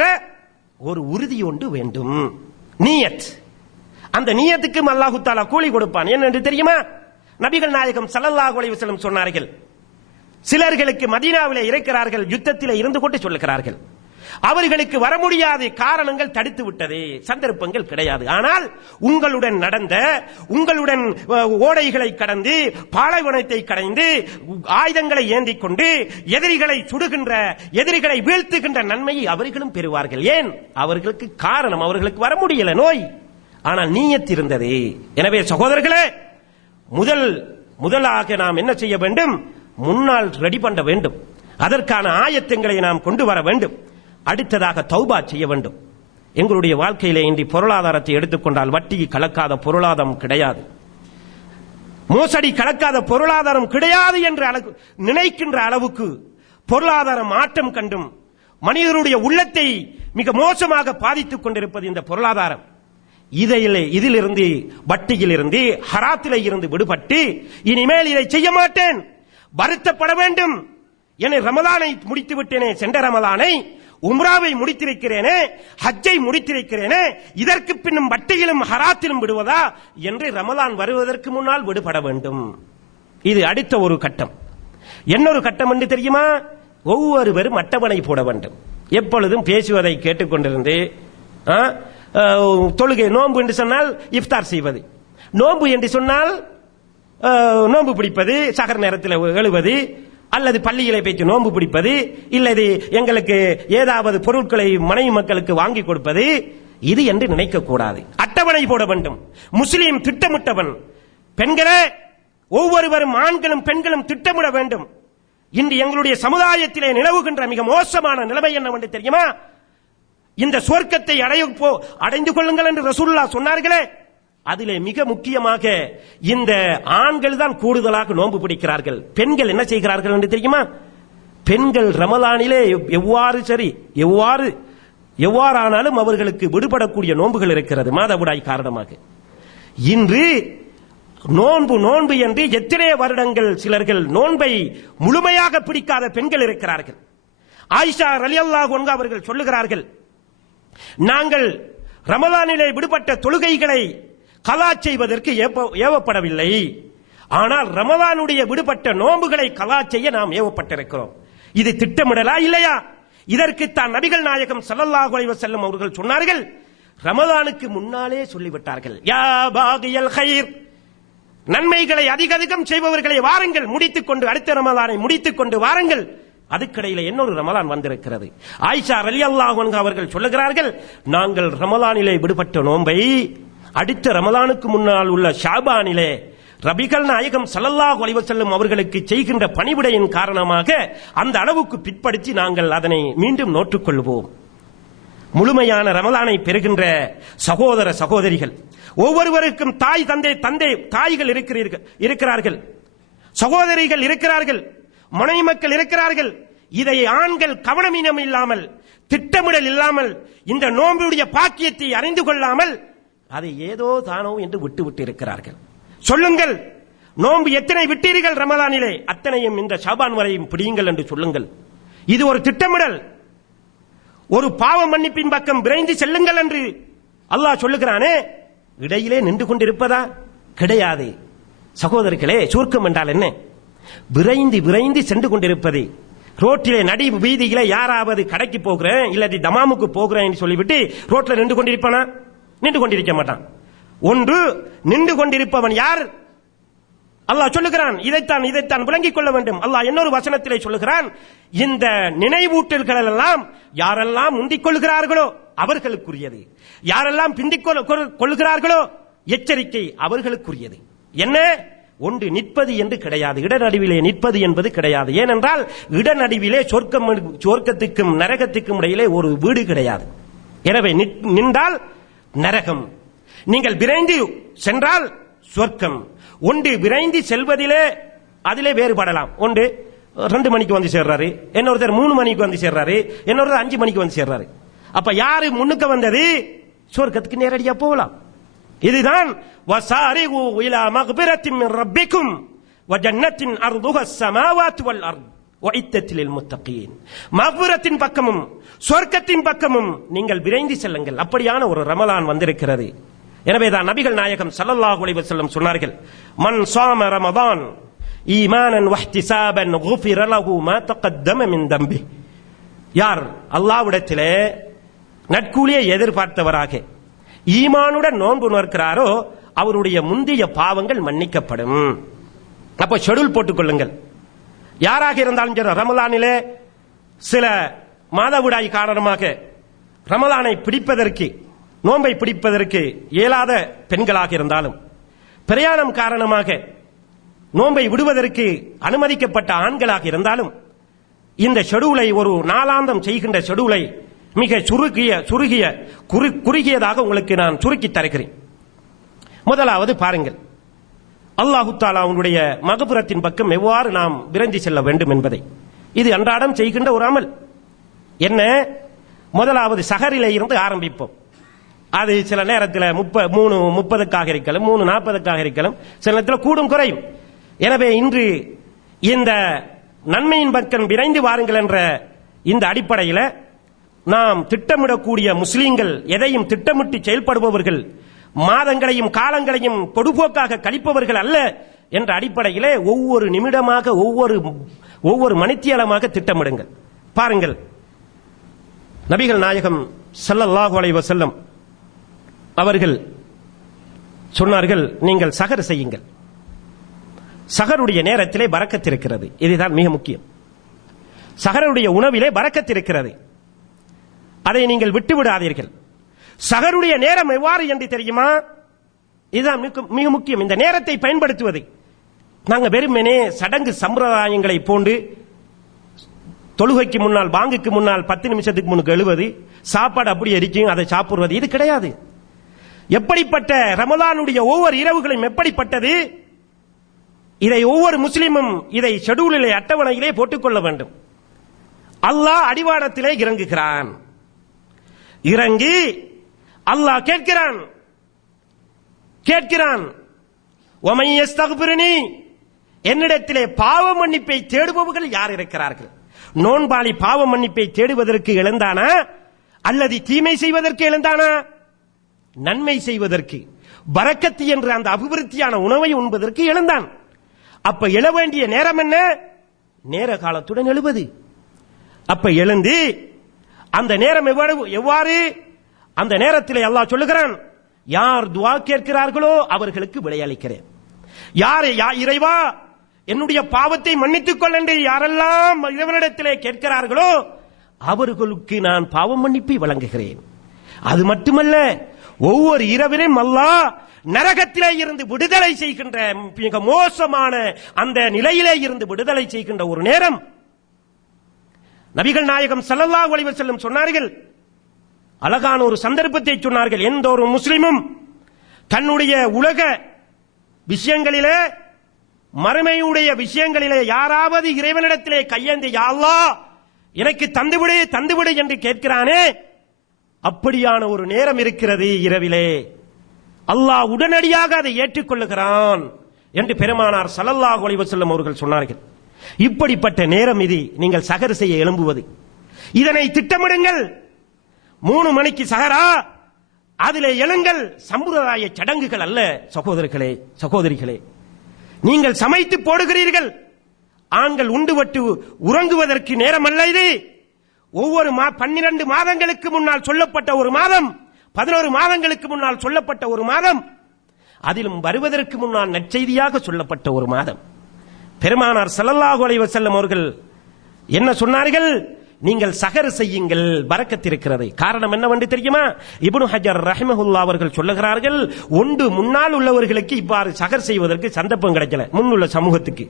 ஒரு உறுதி ஒன்று வேண்டும். நீயத். அந்த நீயத்துக்கும் அல்லாஹு தஆலா கூலி கொடுப்பான். என்ன தெரியுமா? நபிகள் நாயகம் ஸல்லல்லாஹு அலைஹி வஸல்லம் சொன்னார்கள், சிலர்களுக்கு மதீனாவிலே இருக்கிறார்கள், யுத்தத்திலே இருந்து கொண்டு சொல்லுகிறார்கள், அவர்களுக்கு வர முடியாத காரணங்கள் தடுத்து விட்டது, சந்தர்ப்பங்கள் கிடையாது. ஆனால் உங்களுடன் நடந்த, உங்களுடன் ஓடைகளை கடந்து, பாலைவனத்தை கடந்து, ஆயுதங்களை ஏந்தி கொண்டு எதிரிகளை சுடுகின்ற, எதிரிகளை வீழ்த்துகின்ற நன்மையை அவர்களும் பெறுவார்கள். ஏன்? அவர்களுக்கு காரணம், அவர்களுக்கு வர முடியல, நோய். ஆனால் நீயத் இருந்தது. எனவே சகோதரர்களே, முதலாக நாம் என்ன செய்ய வேண்டும்? முன்னால் ரெடி பண்ண வேண்டும். அதற்கான ஆயத்தங்களை நாம் கொண்டு வர வேண்டும். அடுத்ததாக தௌபா செய்ய வேண்டும். எங்களுடைய வாழ்க்கையிலே இன்றி பொருளாதாரத்தை எடுத்துக்கொண்டால் வட்டி கலக்காத பொருளாதாரம் கிடையாது, மோசடி கலக்காத பொருளாதாரம் கிடையாது என்று நினைக்கின்ற அளவுக்கு பொருளாதார மாற்றம் கண்டும் மனிதனுடைய உள்ளத்தை மிக மோசமாக பாதித்துக் கொண்டிருப்பது இந்த பொருளாதாரம். இதிலிருந்து, வட்டியிலிருந்து, ஹராத்திலே இருந்து விடுபட்டு இனிமேல் இதை செய்ய மாட்டேன், வருத்தப்பட வேண்டும். என ரமலானை முடித்து விட்டேனே, சென்ற ரமலானை, உம்ராவை முடித்திருக்கிறேனே, ஹஜ்ஜை முடித்திருக்கிறேனே, இதற்கு பின்னும் வட்டியிலும் ஹராத்திலும் விடுவதா என்று ரமலான் வருவதற்கு முன்னால் விடுபட வேண்டும். இது அடுத்த ஒரு கட்டம். இன்னொரு கட்டம் என்று தெரியுமா? ஒவ்வொருவரும் அட்டவணை போட வேண்டும். எப்பொழுதும் பேசுவதை கேட்டுக்கொண்டிருந்து தொழுகை, நோன்பு என்று சொன்னால் இஃப்தார் செய்வது, நோன்பு என்று சொன்னால் நோன்பு பிடிப்பது, சகர் நேரத்தில் எழுவது, அல்லது பள்ளியிலே போய்த்து நோன்பு பிடிப்பது, இல்லது எங்களுக்கு ஏதாவது பொருட்களை மனைவி மக்களுக்கு வாங்கி கொடுப்பது, இது என்று நினைக்கக்கூடாது. அட்டவணை போட வேண்டும். முஸ்லீம் திட்டமிட்டவன். பெண்களே, ஒவ்வொருவரும், ஆண்களும் பெண்களும் திட்டமிட வேண்டும். இன்று எங்களுடைய சமுதாயத்திலே நிலவுகின்ற மிக மோசமான நிலைமை என்னவென்று தெரியுமா? இந்த சொர்க்கத்தை அடைந்து கொள்ளுங்கள் என்று ரசூலுல்லாஹ் சொன்னார்களே, அதிலே மிக முக்கியமாக இந்த ஆண்கள் தான் கூடுதலாக நோன்பு பிடிக்கிறார்கள். பெண்கள் என்ன செய்கிறார்கள் என்று தெரியுமா? பெண்கள் ரமலானிலே எவ்வாறானாலும் அவர்களுக்கு விடுபடக்கூடிய நோன்புகள் இருக்கிறது, மாதவிடாய் காரணமாக. இன்று நோன்பு என்று எத்தனை வருடங்கள் சிலர்கள் நோன்பை முழுமையாக பிடிக்காத பெண்கள் இருக்கிறார்கள். ஆயிஷா ரலியல்லாஹு அன்ஹா அவர்கள் சொல்லுகிறார்கள், நாங்கள் ரமலானிலே விடுபட்ட தொழுகைகளை கலா செய்வதற்கு ஏவப்படவில்லை, ஆனால் ரமலானுடைய விடுபட்ட நோன்புகளை கலா செய்ய நாம் ஏவப்பட்டிருக்கிறோம். இது திட்டமிடலா இல்லையா? இதற்குத்தான் நபிகள் நாயகம் ஸல்லல்லாஹு அலைஹி வஸல்லம் அவர்கள் சொன்னார்கள், ரமலானுக்கு முன்னாலே சொல்லிவிட்டார்கள், யா பாகியல் கைர், நன்மைகளை அதிகம் செய்பவர்களை வாருங்கள், முடித்துக் கொண்டு அடுத்த ரமலானை முடித்துக் கொண்டு வாருங்கள். அதுக்கிடையில் இன்னொரு ரமலான் வந்திருக்கிறது. ஆயிஷா ரலியல்லாஹு அன்ஹா அவர்கள் சொல்லுகிறார்கள், நாங்கள் ரமலானிலே விடுபட்ட நோன்பை அடுத்த ரமலானுக்கு முன்னால் உள்ள ஷாபானிலே நபிகள் நாயகம் ஸல்லல்லாஹு அலைஹி வஸல்லம் அவர்களுக்கு செய்கின்ற பணிவிடையின் காரணமாக அந்த அளவுக்கு பிற்படுத்தி நாங்கள் அதனை மீண்டும் நோற்றுக்கொள்வோம். முழுமையான ரமலானை பெறுகின்ற சகோதர சகோதரிகள், ஒவ்வொருவருக்கும் தாய்கள் இருக்கிறார்கள், சகோதரிகள் இருக்கிறார்கள், மனைவி மக்கள் இருக்கிறார்கள். இதை ஆண்கள் கவனமீனம் இல்லாமல், திட்டமிடல் இல்லாமல், இந்த நோன்புடைய பாக்கியத்தை அறிந்து கொள்ளாமல் அதை ஏதோ தானோ என்று விட்டு இருக்கிறார்கள். சொல்லுங்கள், நோன்பு எத்தனை விட்டீர்கள் ரமலானிலே? அத்தனையும் இந்த ஷாபான் வரையும் பிடியுங்கள் என்று சொல்லுங்கள். இது ஒரு திட்டமிடல். ஒரு பாவ மன்னிப்பின் பக்கம் விரைந்து செல்லுங்கள் என்று அல்லாஹ் சொல்லுகிறானே, இடையிலே நின்று கொண்டிருப்பதா? கிடையாது. சகோதரர்களே, சுருக்கம் என்றால் என்ன? விரைந்து சென்று கொண்டிருப்பது. ரோட்டிலே நடி வீதியிலே யாராவது கடைக்கு போகிறேன் இல்லது தமாமுக்கு போகிறேன் என்று சொல்லிவிட்டு ரோட்ல நின்று கொண்டிருப்பானா? நின்று கொண்டிருக்க மாட்டான். ஒன்று நின்று கொண்டிருப்பவன் யார்? அல்லாஹ் சொல்லுகிறான், இதைத்தான் விளங்கிக் கொள்ள வேண்டும். அல்லாஹ் இன்னொரு வசனத்திலே சொல்லுகிறான், இந்த நினைவூட்டல்கள் எல்லாம் யாரெல்லாம் முந்திக் கொள்கிறார்களோ அவர்களுக்குரியது, யாரெல்லாம் பிந்திக் கொள்கிறார்களோ எச்சரிக்கை அவர்களுக்குரியது. என்ன? ஒன்று நிற்பது என்று கிடையாது, இடநடுவிலே நிற்பது என்பது கிடையாது. ஏனென்றால் இடநடுவிலே சொர்க்கத்துக்கும் நரகத்துக்கும் இடையிலே ஒரு வீடு கிடையாது. எனவே நின்றால் நரகம், நீங்கள் விரைந்து சென்றால் சொர்க்கம். ஒன்று விரைந்து செல்வதிலே அதிலே வேறுபடலாம். ஒன்று 2 மணிக்கு வந்து சேர்றாரு, இன்னொருத்தர் 3 மணிக்கு வந்து சேர்றாரு, இன்னொருத்தர் 5 மணிக்கு வந்து சேர்றாரு. அப்ப யாரு முன்னுக்கு வந்தது? சொர்க்கத்துக்கு நேரடியா போகலாம். இதுதான் வசாரிஉ இலா மக்பிரத்தின் மின் ரப்பிக்கும் வஜன்னத்தின் அர்துஹா ஸமாவாத்து வல் அர்த் வஇத்தத் லில் முத்தகீன். மக்பிரத்தின் பக்கமும் சொர்க்கத்தின் பக்கமும் நீங்கள் விரைந்து செல்லுங்கள். அப்படியான ஒரு ரமலான் வந்திருக்கிறது. எனவேதான் நபிகள் நாயகம் ஸல்லல்லாஹு அலைஹி வஸல்லம் சொன்னார்கள், மன் ஸாம ரமதான் ஈமானன் வஹ்திஸாபன் குஃபிர லஹு மா தகத்தம மின் தம்பி. யார் அல்லாஹ்விடத்திலே நற்கூலியை எதிர்பார்த்தவராக ஈமானுடன் நோன்பு நோக்கிறாரோ அவருடைய முந்தைய பாவங்கள் மன்னிக்கப்படும். அப்ப ஷெட்யூல் போட்டுக் கொள்ளுங்கள். யாராக இருந்தாலும் சரி, ரமலானிலே சில மாதவிடாய் காரணமாக ரமலானை பிடிப்பதற்கு, நோன்பை பிடிப்பதற்கு இயலாத பெண்களாக இருந்தாலும், பிரயாணம் காரணமாக நோன்பை விடுவதற்கு அனுமதிக்கப்பட்ட ஆண்களாக இருந்தாலும், இந்த ஷெட்யூலை ஒரு நாளாந்தம் செய்கின்ற ஷெட்யூலை மிக குறுகியதாக உங்களுக்கு நான் சுருக்கி தருகிறேன். முதலாவது பாருங்கள், அல்லாஹு தஆலா அவனுடைய மகபுரத்தின் பக்கம் எவ்வாறு நாம் விரைந்து செல்ல வேண்டும் என்பதை. இது அன்றாடம் செய்கின்ற ஒரு அமல். என்ன? முதலாவது சஹரிலே இருந்து ஆரம்பிப்போம். அது சில நேரத்தில் 3:30க்காக இருக்கலாம், 3:40க்காக இருக்கலாம், சில நேரத்தில் கூடும் குறையும். எனவே இன்று இந்த நன்மையின் பக்கம் விரைந்து வாருங்கள் என்ற இந்த அடிப்படையில் நாம் திட்டமிடக்கூடிய முஸ்லீம்கள், எதையும் திட்டமிட்டு செயல்படுபவர்கள், மாதங்களையும் காலங்களையும் பொடுபோக்காக கழிப்பவர்கள் அல்ல என்ற அடிப்படையிலே ஒவ்வொரு நிமிடமாக ஒவ்வொரு மணித்தியாலமாக திட்டமிடுங்கள். பாருங்கள், நபிகள் நாயகம் ஸல்லல்லாஹு அலைஹி வஸல்லம் அவர்கள் சொன்னார்கள், நீங்கள் சஹர் செய்யுங்கள். சஹருடைய நேரத்திலே பரக்கத் இருக்கிறது. இதுதான் மிக முக்கியம். சஹருடைய உணவிலே பரக்கத் இருக்கிறது. அதை நீங்கள் விட்டுவிடாதீர்கள். சஹருடைய நேரம் எவ்வாறு என்று தெரியுமா? இதுதான் மிக முக்கியம். இந்த நேரத்தை பயன்படுத்துவது. நாங்கள் வெறுமனே சடங்கு சம்பிரதாயங்களை போன்று தொழுகைக்கு முன்னால், பாங்குக்கு முன்னால் 10 நிமிஷத்துக்கு முன்னுக்கு எழுவது, சாப்பாடு அப்படி இருக்கும், அதை சாப்பிடுவது, இது கிடையாது. எப்படிப்பட்ட ரமலானுடைய ஒவ்வொரு இரவுகளும் எப்படிப்பட்டது, இதை ஒவ்வொரு முஸ்லிமும் இதை ஷெட்யூலிலே, அட்டவணையிலே போட்டுக்கொள்ள வேண்டும். அல்லாஹ் அடிவானத்திலே இறங்குகிறான். இறங்கி அல்லாஹ் கேட்கிறான், வமன் யஸ்தக்பிருனி, என்னிடத்திலே பாவ மன்னிப்பை தேடுபவர்கள் யார் இருக்கிறார்கள்? நோன்பாளி பாவ மன்னிப்பை தேடுவதற்கு எழுந்தானா அல்லது தீமை செய்வதற்கு எழுந்தானா? நன்மை செய்வதற்கு, பரக்கத்து என்ற அந்த அபிவிருத்தியான உணவை உண்பதற்கு எழுந்தான். அப்ப எழ வேண்டிய நேரம் என்ன? நேர காலத்துடன் எழுவது. அப்ப எழுந்து அந்த நேரம் எவ்வாறு? அந்த நேரத்தில் அல்லாஹ் சொல்லுகிறான், யார் துஆ கேட்கிறார்களோ அவர்களுக்கு விடையளிக்கிறேன். யார் இறைவா என்னுடைய பாவத்தை மன்னித்துக் கொள் என்று யாரெல்லாம் இறைவனிடத்திலே கேட்கிறார்களோ அவர்களுக்கு நான் பாவ மன்னிப்பை வழங்குகிறேன். அது மட்டுமல்ல, ஒவ்வொரு இரவிலும் அல்லாஹ் நரகத்திலே இருந்து விடுதலை செய்கின்ற, மிக மோசமான அந்த நிலையிலே இருந்து விடுதலை செய்கின்ற ஒரு நேரம். நபிகள் நாயகம் ஸல்லல்லாஹு அலைஹி வஸல்லம் சொன்னார்கள், அழகான ஒரு சந்தர்ப்பத்தை சொன்னார்கள். எந்த ஒரு முஸ்லிமும் தன்னுடைய உலக விஷயங்களிலே, மறுமையுடைய விஷயங்களிலே யாராவது இறைவனிடத்திலே கையேந்தி யா அல்லாஹ் எனக்கு தந்துவிடு என்று கேட்கிறானே, அப்படியான ஒரு நேரம் இருக்கிறது இரவிலே. அல்லாஹ் உடனடியாக அதை ஏற்றுக்கொள்ளுகிறான் என்று பெருமானார் ஸல்லல்லாஹு அலைஹி வஸல்லம் அவர்கள் சொன்னார்கள். இப்படிப்பட்ட நேரம் இது. நீங்கள் சஹர் செய்ய எழும்புவது, இதனை திட்டமிடுங்கள். 3 மணிக்கு சஹரா, அதிலே எழுங்கள். சம்பிரதாய சடங்குகள் அல்ல சகோதரர்களே, சகோதரிகளே. நீங்கள் சமைத்து போடுகிறீர்கள். ஆண்கள் உண்டுவட்டு உறங்குவதற்கு நேரம் அல்ல இது. ஒவ்வொரு 12 மாதங்களுக்கு முன்னால் சொல்லப்பட்ட ஒரு மாதம், 11 மாதங்களுக்கு முன்னால் சொல்லப்பட்ட ஒரு மாதம், அதிலும் வருவதற்கு முன்னால் நற்செய்தியாக சொல்லப்பட்ட ஒரு மாதம். பெருமானார் ஸல்லல்லாஹு அலைஹி வஸல்லம் அவர்கள் என்ன சொன்னார்கள்? நீங்கள் சஹர் செய்யுங்கள், பரக்கத் இருக்கிறது. காரணம் என்னவென்று தெரியுமா? இப்னு ஹஜர் ரஹிமஹுல்லாஹ் அவர்கள் சொல்லுகிறார்கள், ஒன்று முன்னால் உள்ளவர்களுக்கு இவ்வாறு சஹர் செய்வதற்கு சந்தர்ப்பம் கிடைக்கல, முன்னுள்ள சமூகத்துக்கு.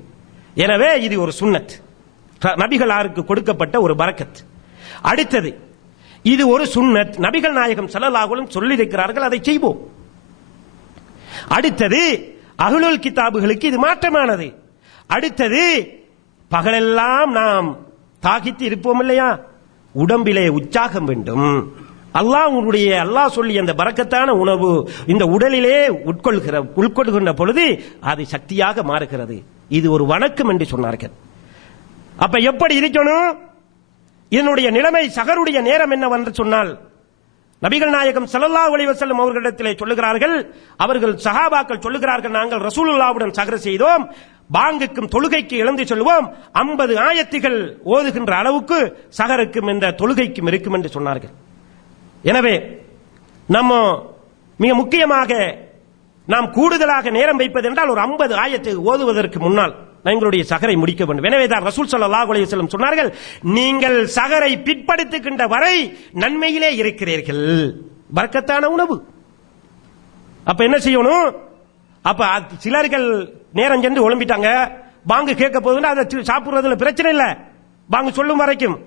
எனவே இது ஒரு சுன்னத், நபிகளாருக்கு கொடுக்கப்பட்ட ஒரு பரக்கத். அடுத்தது, இது ஒரு சுன்னத், நபிகள் நாயகம் ஸல்லல்லாஹு அலைஹி வஸல்லம் சொல்லியிருக்கிறார்கள், அதை செய்வோம். அடுத்தது, அஹ்லுல் கிதாபுகளுக்கு இது மாற்றமானது. அடுத்தது, பகலெல்லாம் நாம் தாகித்து இருப்போம் இல்லையா, உடம்பிலே உற்சாகம் வேண்டும். அல்லாஹ் சொல்லி அந்த பரக்கத்தான உணவு இந்த உடலிலே உட்கொள்கின்ற பொழுது அது சக்தியாக மாறுகிறது. இது ஒரு வணக்கம் என்று சொன்னார்கள். அப்ப எப்படி இருக்கணும்? இதனுடைய நிலைமை, சஹருடைய நேரம் என்னவென்று சொன்னால், நபிகள் நாயகம் ஸல்லல்லாஹு அலைஹி வஸல்லம் அவர்களிடத்திலே சொல்லுகிறார்கள், அவர்கள் சஹாபாக்கள் சொல்லுகிறார்கள், நாங்கள் ரசூலுல்லாஹ்வுடன் சஹர் செய்தோம், பாங்குக்கும் தொழுகைக்கு எழுந்து சொல்லுவோம், 50 ஆயத்துகள் ஓதுகின்ற அளவுக்கு சஹருக்கும் இந்த தொழுகைக்கும் இருக்கும் என்று சொன்னார்கள். எனவே நம்ம மிக முக்கியமாக நாம் கூடுதலாக நேரம் வைப்பது என்றால் ஒரு 50 ஆயத்து ஓதுவதற்கு முன்னால் எங்களுடைய சஹரை முடிக்க வேண்டும். எனவேதான் ரசூல் ஸல்லல்லாஹு அலைஹி வஸல்லம் சொன்னார்கள், நீங்கள் சஹரை பிற்படுத்துகின்ற வரை நன்மையிலே இருக்கிறீர்கள். பரக்கத்தான உணவு. அப்ப என்ன செய்யணும்? அப்ப சிலர்கள் நேரம் சென்று ஒழும்பிட்டாங்க, பாங்கு கேட்க போதுன்னா அதை சாப்பிடுறதுல பிரச்சனை இல்லை, பாங்கு சொல்லும் வரைக்கும்.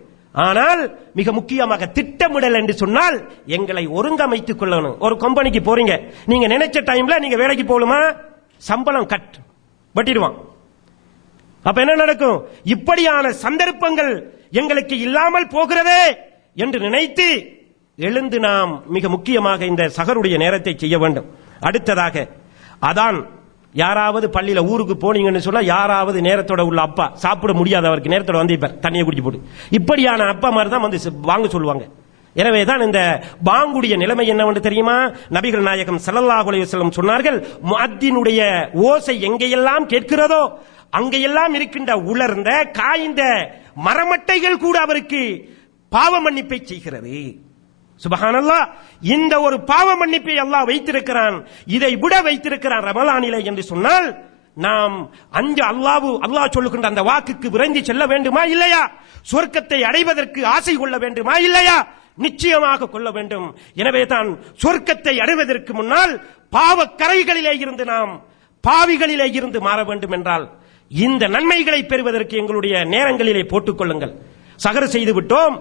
ஆனால் மிக முக்கியமாக திட்டமிடல் என்று சொன்னால் எங்களை ஒருங்கமைத்துக் கொள்ளணும். ஒரு கம்பெனிக்கு போறீங்க, நீங்க நினைச்ச டைம்ல நீங்க வேலைக்கு போகணுமா, சம்பளம் கட் வெட்டிடுவான். அப்ப என்ன நடக்கும்? இப்படியான சந்தர்ப்பங்கள் எங்களுக்கு இல்லாமல் போகிறதே என்று நினைத்து எழுந்து நாம் மிக முக்கியமாக இந்த சஹருடைய நேரத்தை செய்ய வேண்டும். அடுத்ததாக அதான், யாராவது பள்ளியில ஊருக்கு போனீங்கன்னு சொன்னா யாராவது நேரத்தோட உள்ள அப்பா சாப்பிட முடியாத அவருக்கு நேரத்தோட வந்திருப்பார், தண்ணியை குடிச்சு போட்டு. இப்படியான அப்பா மாதிரி தான் வந்து வாங்க சொல்லுவாங்க. எனவேதான் இந்த பாங்குடைய நிலைமை என்னவென்று தெரியுமா? நபிகள் நாயகம் ஸல்லல்லாஹு அலைஹி வஸல்லம் சொன்னார்கள், முஅத்தினுடைய ஓசை எங்கெல்லாம் கேட்கிறதோ அங்கெல்லாம் இருக்கின்ற உலர்ந்த காய்ந்த மரமட்டைகள் கூட அவருக்கு பாவ மன்னிப்பை செய்கிறது. சுபஹானல்லாஹ். இந்த ஒரு பாவ மன்னிப்பை அல்லாஹ் வைத்திருக்கிறான், இதை விட வைத்திருக்கிறான் ரமலானிலே என்று சொன்னால் நாம் அல்லாஹ் சொல்லுகின்ற அந்த வாக்குக்கு விரைந்து செல்ல வேண்டுமா இல்லையா? சொர்க்கத்தை அடைவதற்கு ஆசை கொள்ள வேண்டுமா இல்லையா? நிச்சயமாக கொள்ள வேண்டும். எனவே தான் சொர்க்கத்தை அடைவதற்கு முன்னால் பாவக்கரைகளிலே இருந்து நாம் பாவிகளிலே இருந்து மாற வேண்டும் என்றால் இந்த நன்மைகளை பெறுவதற்கு எங்களுடைய நேரங்களிலே போட்டுக் கொள்ளுங்கள். சஹர் செய்து விட்டோம்,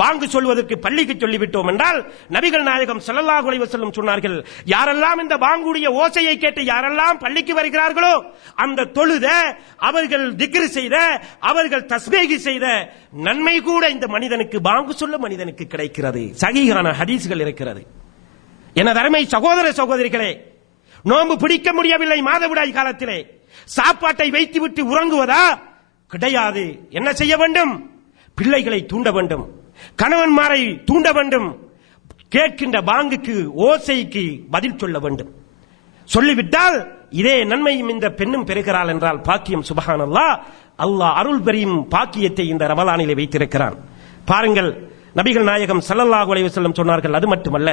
பாங்கு சொல்வதற்கு பள்ளிக்கு சொல்லிவிட்டோம் என்றால் நபிகள் நாயகம் ஸல்லல்லாஹு அலைஹி வஸல்லம் சொன்னார்கள், யாரெல்லாம் இந்த பாங்குடைய ஓசையை கேட்டு யாரெல்லாம் பள்ளிக்கு வருகிறார்களோ அந்த தொழுத, அவர்கள் திக்ர் செய்த, அவர்கள் தஸ்பீஹ் செய்த நன்மை கூட இந்த மனிதனுக்கு, பாங்கு சொல்ல மனிதனுக்கு கிடைக்கிறது. சஹீஹான ஹதீஸ்கள் இருக்கிறது. எனது அருமை சகோதர சகோதரிகளே, நோன்பு பிடிக்க முடியவில்லை மாதவிடாய் காலத்திலே, சாப்பாட்டை வைத்துவிட்டு உறங்குவதா? கிடையாது. என்ன செய்ய வேண்டும்? பிள்ளைகளை தூண்ட வேண்டும், கணவன்மாரை தூண்ட வேண்டும், கேட்கின்ற பாங்குக்கு ஓசைக்கு பதில் சொல்ல வேண்டும். சொல்லிவிட்டால் இதே நன்மையும் இந்த பெண்ணும் பெறுகிறாள் என்றால் பாக்கியம். சுபஹானல்லாஹ். அல்லாஹ் அருள் பெரியும் பாக்கியத்தை இந்த ரமலானிலே வைத்திருக்கிறான். பாருங்கள், நபிகள் நாயகம் ஸல்லல்லாஹு அலைஹி வஸல்லம் சொன்னார்கள், அது மட்டுமல்ல,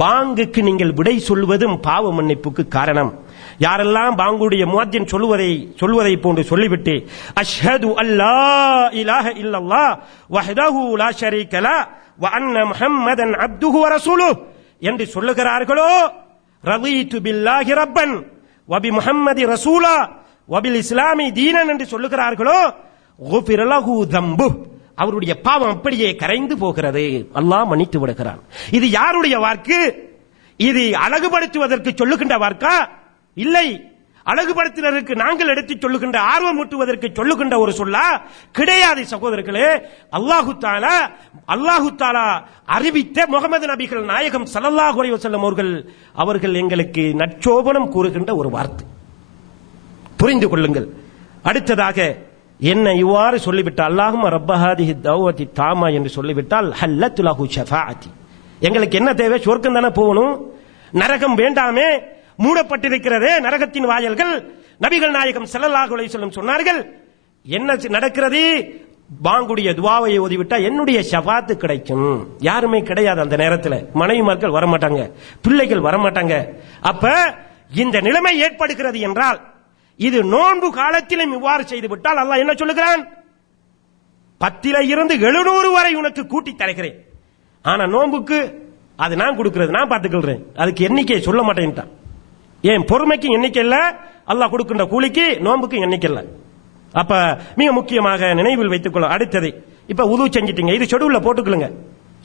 பாங்குக்கு நீங்கள் விடை சொல்வதும் பாவ மன்னிப்புக்கு காரணம். யாரெல்லாம் பாங்குடைய முஅத்தின் சொல்வதை போன்று சொல்லிவிட்டு அஷ்ஹது அல்லா இலாஹ இல்லல்லாஹ் வஹ்தஹு லா ஷரீக லஹ் வ அன்ன முஹம்மதன் அப்துஹு வ ரசூலுஹு என்று சொல்லுகிறார்களோ, ரதீது பில்லாஹி ரப்பன் வ பி முஹம்மதி ரசூலா வ பில் இஸ்லாமி தீனன் என்று சொல்லுகிறார்களோ, குஃபிர லஹு தம்புஹு, அவருடைய பாவம் அப்படியே கரைந்து போகிறது, அல்லாஹ் மன்னித்து விடுகிறான். இது யாருடைய வாக்கு? இது அழகுபடுத்துவதற்கு சொல்லுகின்ற வாக்கா? இல்லை. அழகுபடுத்தினருக்கு நாங்கள் எடுத்து சொல்லுகின்ற, ஆர்வம் ஊட்டுவதற்கு சொல்லுகின்ற ஒரு சொல்லா? கிடையாது சகோதரர்களே. அல்லாஹு தாலா அறிவித்த முகமது நபிகள் நாயகம் ஸல்லல்லாஹு அலைஹி வஸல்லம் அவர்கள் எங்களுக்கு நற்சோபனம் கூறுகின்ற ஒரு வார்த்தை. புரிந்து கொள்ளுங்கள். அடுத்ததாக என்ன இவ்வாறு சொல்லிவிட்டால், அல்லாஹும்ம ரப்ப ஹாதிஹி தஅவத்தி தாமா என்று சொல்லிவிட்டால் ஹல்லத்து லஹு ஷஃபாஅத்தி, எங்களுக்கு என்ன தேவை? சொர்க்கம் தானே போகணும், நரகம் வேண்டாமே, மூடப்பட்டிருக்கிறதே நரகத்தின் வாயல்கள். நபிகள் நாயகம் ஸல்லல்லாஹு அலைஹி வஸல்லம் சொன்னார்கள், என்ன நடக்கிறது? பாங்குடைய துஆவை ஓதிவிட்டா என்னுடைய ஷஃபாத்து கிடைக்கும். யாருமே கிடையாது அந்த நேரத்தில், மனைவிமார்கள் வரமாட்டாங்க, பிள்ளைகள் வரமாட்டாங்க. அப்ப இந்த நிலைமை ஏற்படுகிறது என்றால், இது நோன்பு காலத்திலும் இவ்வாறு செய்துவிட்டால் அல்லாஹ் என்ன சொல்லுகிறான்? 10 இருந்து 700 வரை உனக்கு கூட்டி தருகிறேன். ஆனா நோன்புக்கு அது நான் கொடுக்கிறது, நான் பார்த்துக்கிறேன், அதுக்கு எண்ணிக்கை சொல்ல மாட்டேன்ட்டான். ஏன்? பொறுமைக்கு எண்ணிக்கை இல்ல, அல்லாஹ் கொடுக்கின்ற கூலிக்கு நோன்புக்கு எண்ணிக்கை இல்ல. அப்ப மிக முக்கியமாக நினைவில் வைத்துக் கொள்ள. அடுத்தது, இப்ப உது செஞ்சிட்டீங்க, இது ஷெட்யூல்ல போட்டுக்கொள்ளுங்க,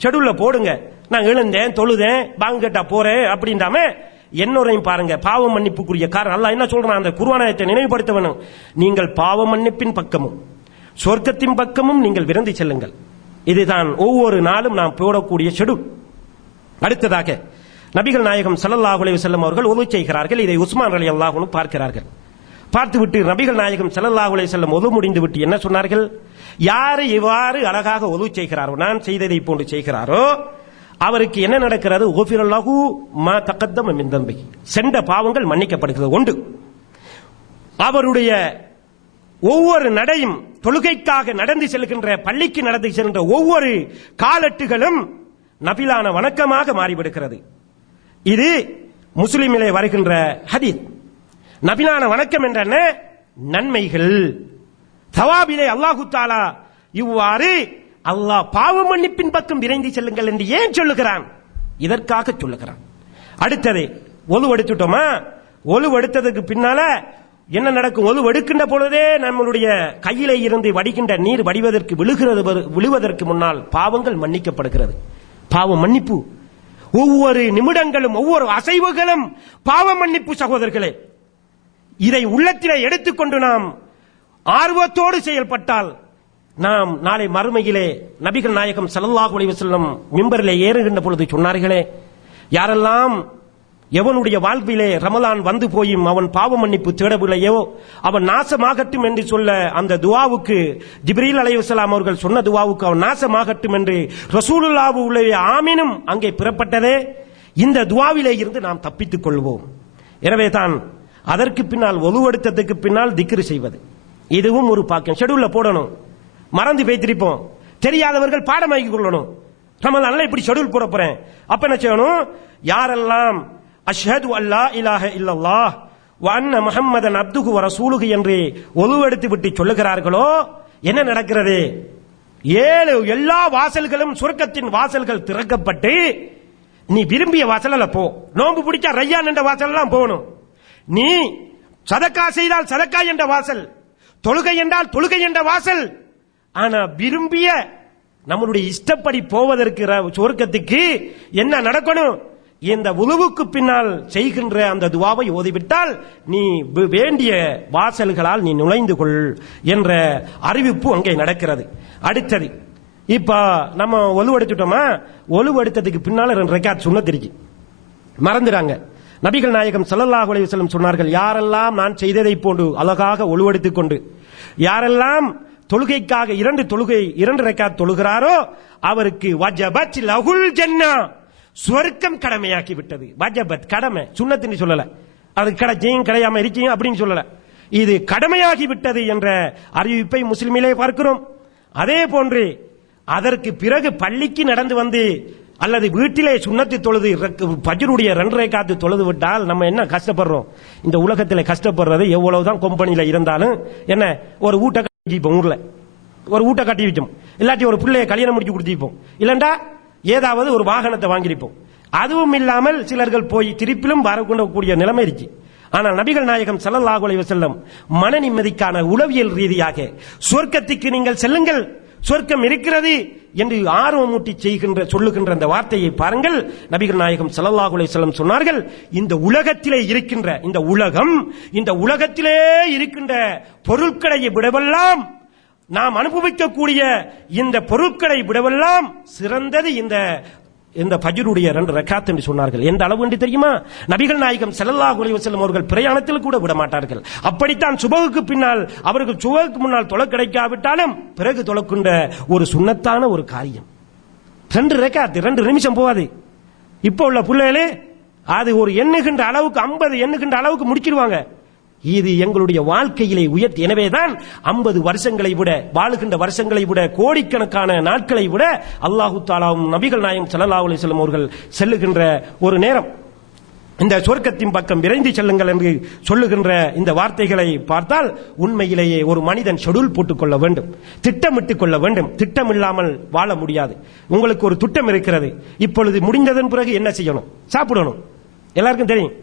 ஷெட்யூல்ல போடுங்க. நான் எழுந்தேன், தொழுதேன், பாங்கு கேட்டா போறேன் அப்படின்றாம என்னோரையும் பாருங்க. பாவ மன்னிப்புக்குரிய காரணம் அல்லாஹ் என்ன சொல்றான்? அந்த குர்ஆனத்தை நினைவுபடுத்த வேணும். நீங்கள் பாவ மன்னிப்பின் பக்கமும் சொர்க்கத்தின் பக்கமும் நீங்கள் விரைந்து செல்லுங்கள். இதுதான் ஒவ்வொரு நாளும் நாம் போடக்கூடிய ஷெட்யூல். அடுத்ததாக நபிகள் நாயகம் ஸல்லல்லாஹு அலைஹி வஸல்லம் அவர்கள் ஒது செய்கிறார்கள். இதை உஸ்மான் ரலியல்லாஹு அன்ஹு பார்க்கிறார்கள். பார்த்துவிட்டு நபிகள் நாயகம் ஸல்லல்லாஹு அலைஹி வஸல்லம் ஒது முடிந்து விட்டு என்ன சொன்னார்கள்? யாரு இவ்வாறு அழகாக ஒது செய்கிறாரோ, நான் செய்ததை போன்று செய்கிறாரோ, அவருக்கு என்ன நடக்கிறது? ஓஃபிரல்லாஹு மா தகத்தம மின் தம்பி, சென்ற பாவங்கள் மன்னிக்கப்படுகிறது. ஒன்று, அவருடைய ஒவ்வொரு நடையும், தொழுகைக்காக நடந்து செல்கின்ற, பள்ளிக்கு நடந்து செல்கின்ற ஒவ்வொரு காலட்டுகளும் நபிலான வணக்கமாக மாறிவிடுகிறது. இது முஸ்லிமிலே வருகின்ற ஹதீஸ். நபிலான வணக்கம் என்ற நன்மைகள். தவாபிலே அல்லாஹு தஆலா இவ்வாறு அல்லாஹ் பாவ மன்னிப்பின் பக்கம் விரைந்து செல்லுங்கள் என்று ஏன் சொல்லுகிறான்? இதற்காக சொல்லுகிறான். அடுத்தது, ஒழு எடுத்துட்டோமா? ஒழு எடுத்ததுக்கு பின்னால என்ன நடக்கும்? ஒழு எடுக்கின்ற பொழுதே நம்மளுடைய கையிலே இருந்து வடிகின்ற நீர் வடிவதற்கு விழுவதற்கு முன்னால் பாவங்கள் மன்னிக்கப்படுகிறது. பாவ மன்னிப்பு. ஒவ்வொரு நிமிடங்களும், ஒவ்வொரு அசைவுகளும் பாவ மன்னிப்பு சகோதரர்களே. இதை உள்ளத்திலே எடுத்துக்கொண்டு நாம் ஆர்வத்தோடு செயல்பட்டால் நாம் நாளை மறுமையிலே நபிகள் நாயகம் ஸல்லல்லாஹு அலைஹி வஸல்லம் மிம்பரிலே ஏறுகின்ற பொழுது சொன்னார்களே, யாரெல்லாம் எவனுடைய வாழ்விலே ரமலான் வந்து போயும் அவன் பாவ மன்னிப்பு தேடவில்லையோ அவன் நாசமாகட்டும் என்று சொல்ல, அந்த துஆவுக்கு ஜிப்ரீல் அலைஹிஸ்ஸலாம் அவர்கள் சொன்ன துஆவுக்கு அவன் நாசமாகட்டும் என்று ரசூலுல்லாஹ்வுடைய ஆமீனும் அங்கே பிறப்பட்டதே. இந்த துஆவிலே இருந்து நாம் தப்பித்துக் கொள்வோம். எனவே தான் அதற்கு பின்னால் ஒழுவெடுத்ததுக்கு பின்னால் திக்ரு செய்வது, இதுவும் ஒரு பாக்கியம். ஷெட்யூல்ல போடணும். மறந்து வைத்திருப்போம். தெரியாதவர்கள் பாடமாக்கி கொள்ளணும். ரமலான்ல இப்படி ஷெட்யூல் போட போறேன். அப்ப என்ன செய்யணும்? யாரெல்லாம் அஷ்ஹது அல்லா இலாஹ இல்லல்லாஹ் வ அன்ன முஹம்மதன் அப்துஹு வ ரசூலுஹு என்று ஒழுவெடுத்து விட்டு சொல்லுகிறார்களோ என்ன நடக்கிறது? 7 எல்லா வாசல்களும், சொர்க்கத்தின் வாசல்கள் திறக்கப்பட்டு நீ விரும்பிய வாசல்ல போ. நோன்பு பிடிச்சா ரையான் என்ற வாசல் எல்லாம் போகணும். நீ சதக்கா செய்தால் சதக்கா என்ற வாசல், தொழுகை என்றால் தொழுகை என்ற வாசல். ஆனா விரும்பிய நம்மளுடைய இஷ்டப்படி போவதற்கு சொர்க்கத்துக்கு என்ன நடக்கணும்? இந்த உலுவுக்கு பின்னால் செய்கின்ற அந்த துவாவை ஓதிவிட்டால் நீ வேண்டிய வாசல்களால் நீ நுழைந்து கொள் என்ற அறிவிப்பு அங்கே நடக்கிறது. அடுத்தது, இப்ப நம்ம ஒழுவெடுத்துட்டோமா? ஒழுவெடுத்ததுக்கு பின்னால 2 ரக்காத் சுன்னத் இருக்கு, மறந்துறாங்க. நபிகள் நாயகம் ஸல்லல்லாஹு அலைஹி வஸல்லம் சொன்னார்கள், யாரெல்லாம் நான் செய்ததை போன்று அழகாக ஒழுவெடுத்துக் கொண்டு யாரெல்லாம் தொழுகைக்காக 2 ரக்காத் தொழுகிறாரோ அவருக்கு வஜபத் லஹுல் ஜன்னா, சொர்க்கம் கடமையாக்கி விட்டது. வஜபத் கடமை, சுன்னத்துன்னு சொல்லல. அது கிடைச்சும் கிடையாம இருக்கீங்க அப்படின்னு சொல்லல. இது கடமையாகி விட்டது என்ற அறிவிப்பை முஸ்லிமிலே பார்க்கிறோம். அதே போன்று அதற்கு பிறகு பள்ளிக்கு நடந்து வந்து அல்லது வீட்டிலே சுன்னத்து தொழுது ஃபஜ்ருடைய 2 ரக்காத்து தொழுது விட்டால் நம்ம என்ன கஷ்டப்படுறோம்? இந்த உலகத்தில் கஷ்டப்படுறது எவ்வளவுதான் கம்பெனியில இருந்தாலும் என்ன, ஒரு வீட்டை கட்டிப்போம், ஊர்ல ஒரு வீட்டை கட்டி வைப்போம், இல்லாட்டி ஒரு பிள்ளைய கல்யாணம் முடிச்சு கொடுத்திருப்போம், இல்லண்டா ஏதாவது ஒரு வாகனத்தை வாங்கியிருப்போம். அதுவும் இல்லாமல் சிலர்கள் போய் திருப்பிலும் வரக்கூடிய நிலைமை இருக்கு. ஆனால் நபிகள் நாயகம் ஸல்லல்லாஹு அலைஹி வஸல்லம் மன நிம்மதிக்கான உளவியல் ரீதியாக சொர்க்கத்துக்கு நீங்கள் செல்லுங்கள், சொர்க்கம் இருக்கிறது என்று ஆர்வமூட்டி சொல்லுகின்ற அந்த வார்த்தையை பாருங்கள். நபிகள் நாயகம் ஸல்லல்லாஹு அலைஹி வஸல்லம் சொன்னார்கள், இந்த உலகத்திலே இருக்கின்ற இந்த உலகத்திலே இருக்கின்ற பொருட்களை விடவெல்லாம், நாம் அனுபவிக்கக்கூடிய இந்த பொருட்களை விடவெல்லாம் சிறந்தது இந்த ஃபஜ்ருடைய 2 ரக்காத் என்று சொன்னார்கள். எந்த அளவு என்று தெரியுமா? நபிகள் நாயகம் ஸல்லல்லாஹு அலைஹி வஸல்லம் அவர்கள் பிரயாணத்தில் கூட விட மாட்டார்கள். அப்படித்தான் சுபஹுக்கு பின்னால் அவர்கள் சுபஹுக்கு முன்னால் தொழ கிடைக்காவிட்டாலும் பிறகு தொழக்கின்ற ஒரு சுன்னத்தான ஒரு காரியம் 2 ரக்காத், 2 நிமிஷம் போவாது. இப்போ உள்ள பிள்ளைகளே அது ஒரு எண்ணுகின்ற அளவுக்கு 50 எண்ணுகின்ற அளவுக்கு முடிச்சிருவாங்க. இது எங்களுடைய வாழ்க்கையிலே உயர்த்தி. எனவேதான் 50 வருஷங்களை விட, வாழுகின்ற வருஷங்களை விட, கோடிக்கணக்கான நாட்களை விட அல்லாஹு தஆலாவும் நபிகள் நாயகம் ஸல்லல்லாஹு அலைஹி வஸல்லம் அவர்கள் செல்லுகின்ற ஒரு நேரம். இந்த சொர்க்கத்தின் பக்கம் விரைந்து செல்லுங்கள் என்று சொல்லுகின்ற இந்த வார்த்தைகளை பார்த்தால் உண்மையிலேயே ஒரு மனிதன் ஷெட்யூல் போட்டுக் கொள்ள வேண்டும், திட்டமிட்டுக் கொள்ள வேண்டும். திட்டம் இல்லாமல் வாழ முடியாது. உங்களுக்கு ஒரு திட்டம் இருக்கிறது. இப்பொழுது முடிந்ததன் பிறகு என்ன செய்யணும்? சாப்பிடணும். எல்லாருக்கும் தெரியும்,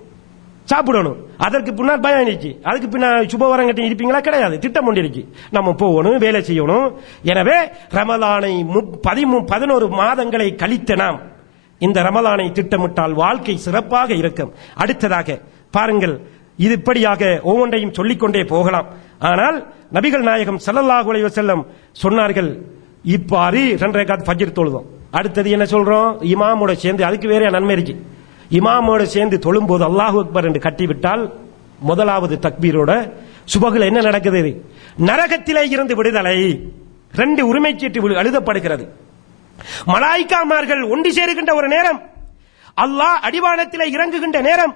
சாப்பிடணும். அதற்கு பின்னால் பயம் இருந்துச்சு. அதுக்கு பின்னால் சுபவரம் கட்டி இருப்பீங்களா? கிடையாது. திட்டம் ஒன்று இருக்கு. நம்ம போகணும், வேலை செய்யணும். எனவே ரமலானை 11 மாதங்களை கழித்த நாம் இந்த ரமலானை திட்டமிட்டால் வாழ்க்கை சிறப்பாக இருக்கும். அடுத்ததாக பாருங்கள், இது இப்படியாக ஒவ்வொன்றையும் சொல்லிக்கொண்டே போகலாம். ஆனால் நபிகள் நாயகம் ஸல்லல்லாஹு அலைஹி வஸல்லம் சொன்னார்கள், இப்பாரி 2 ரக்காத் ஃபஜ்ர் தொழுதோம். அடுத்தது என்ன சொல்றோம்? இமாமோட சேர்ந்து, அதுக்கு வேற நன்மை இருக்கு. இமாமோட சேர்ந்து தொழும்போது அல்லாஹு அக்பர் என்று கட்டிவிட்டால் முதலாவது தக்பீரோட சுபகுல என்ன நடக்குது? நரகத்திலே இருந்து விடுதலை. 2 உரிமைச்சீட்டு எழுதப்படுகிறது. மலாயிக்காமார்கள் ஒன்று சேருகின்ற ஒரு நேரம், அல்லாஹ் அடிவானத்தில் இறங்குகின்ற நேரம்,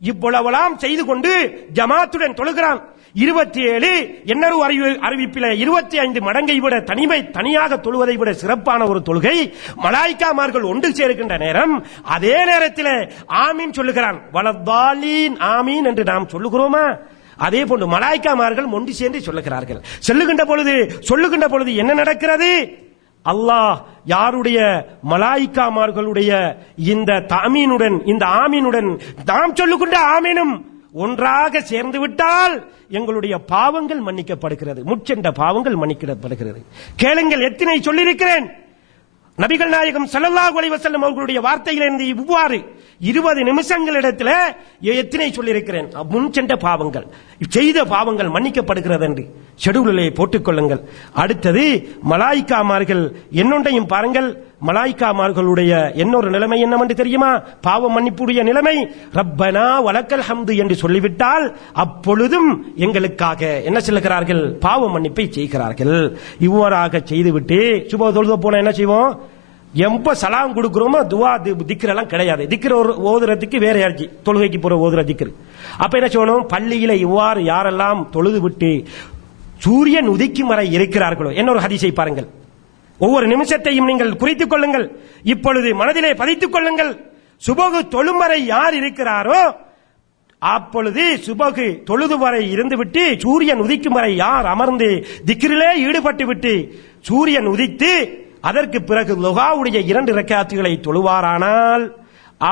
இவ்வளவெல்லாம் செய்து கொண்டு ஜமாத்துடன் தொழுகிறான். 27 என்னரு அறிவிப்பில் 25 மடங்கை விட தனியாக தொழுவதை விட சிறப்பான ஒரு தொழுகை. மலாயிக்காமார்கள் ஒன்று சேருகின்ற நேரம், அதே நேரத்தில் ஆமீன் சொல்லுகிறான். வலத்தாலீன் ஆமீன் என்று நாம் சொல்லுகிறோமா? அதே போன்று மலாயிக்காமார்கள் ஒன்று சேர்ந்து சொல்லுகிறார்கள். சொல்லுகின்ற பொழுது என்ன நடக்கிறது? அல்லாஹ் யாருடைய மலாயிக்காமார்களுடைய இந்த தாமீனுடன், இந்த ஆமீனுடன் நாம் சொல்லுகின்ற ஆமீனும் ஒன்றாக சேர்ந்து விட்டால் எங்களுடைய பாவங்கள் மன்னிக்கப்படுகிறது. முச்சென்ற பாவங்கள் மன்னிக்கப்படுகிறது. கேளுங்கள், எத்தனை சொல்லியிருக்கிறேன். நபிகள் நாயகம் ஸல்லல்லாஹு அலைஹி வஸல்லம் அவர்களுடைய வார்த்தையிலிருந்து இவ்வாறு 20 நிமிஷங்களிடத்தில் எத்தனை சொல்லியிருக்கிறேன். முன் சென்ற பாவங்கள், செய்த பாவங்கள் மன்னிக்கப்படுகிறது என்று ஷெட்யூலிலே போட்டுக்கொள்ளுங்கள். அடுத்தது மலாயிக்காமார்கள் என்னொன்றையும் பாருங்கள். மலாயிக்காமார்களுடைய இன்னொரு நிலைமை என்னவென்று தெரியுமா? பாவம் மன்னிப்புடைய நிலைமை. ரப்பனா வலக்கல் ஹம்து என்று சொல்லிவிட்டால் அப்பொழுதும் எங்களுக்காக என்ன சொல்லுகிறார்கள்? பாவ மன்னிப்பை செய்கிறார்கள். இவ்வாறாக செய்துவிட்டு சுப தொழுக போன என்ன செய்வோம்? எப்ப சலாம் கொடுக்கிறோமோ துவா திக்ரெல்லாம் கிடையாது. திக்ர ஓதுறதுக்கு வேற யாருச்சு, தொழுகைக்கு போற ஓதுற திக்ரு. அப்ப என்ன செய்யணும்? பள்ளியில இவ்வாறு யாரெல்லாம் தொழுது விட்டு சூரியன் உதிக்கும் வரை இருக்கிறார்களோ, என்னொரு ஹதீஸை பாருங்கள். ஒவ்வொரு நிமிஷத்தையும் நீங்கள் குறித்துக் கொள்ளுங்கள். இப்பொழுது மனதிலே பதித்துக் கொள்ளுங்கள். சுபகு தொழும் வரை யார் இருக்கிறாரோ அப்பொழுது சுபகு தொழுது வரை இருந்துவிட்டு சூரியன் உதிக்கும் வரை யார் அமர்ந்து திக்ரிலே ஈடுபட்டு விட்டு சூரியன் உதித்து அதற்கு பிறகு லுகாவுடைய 2 ரக்காத்துகளை தொழுவாரானால்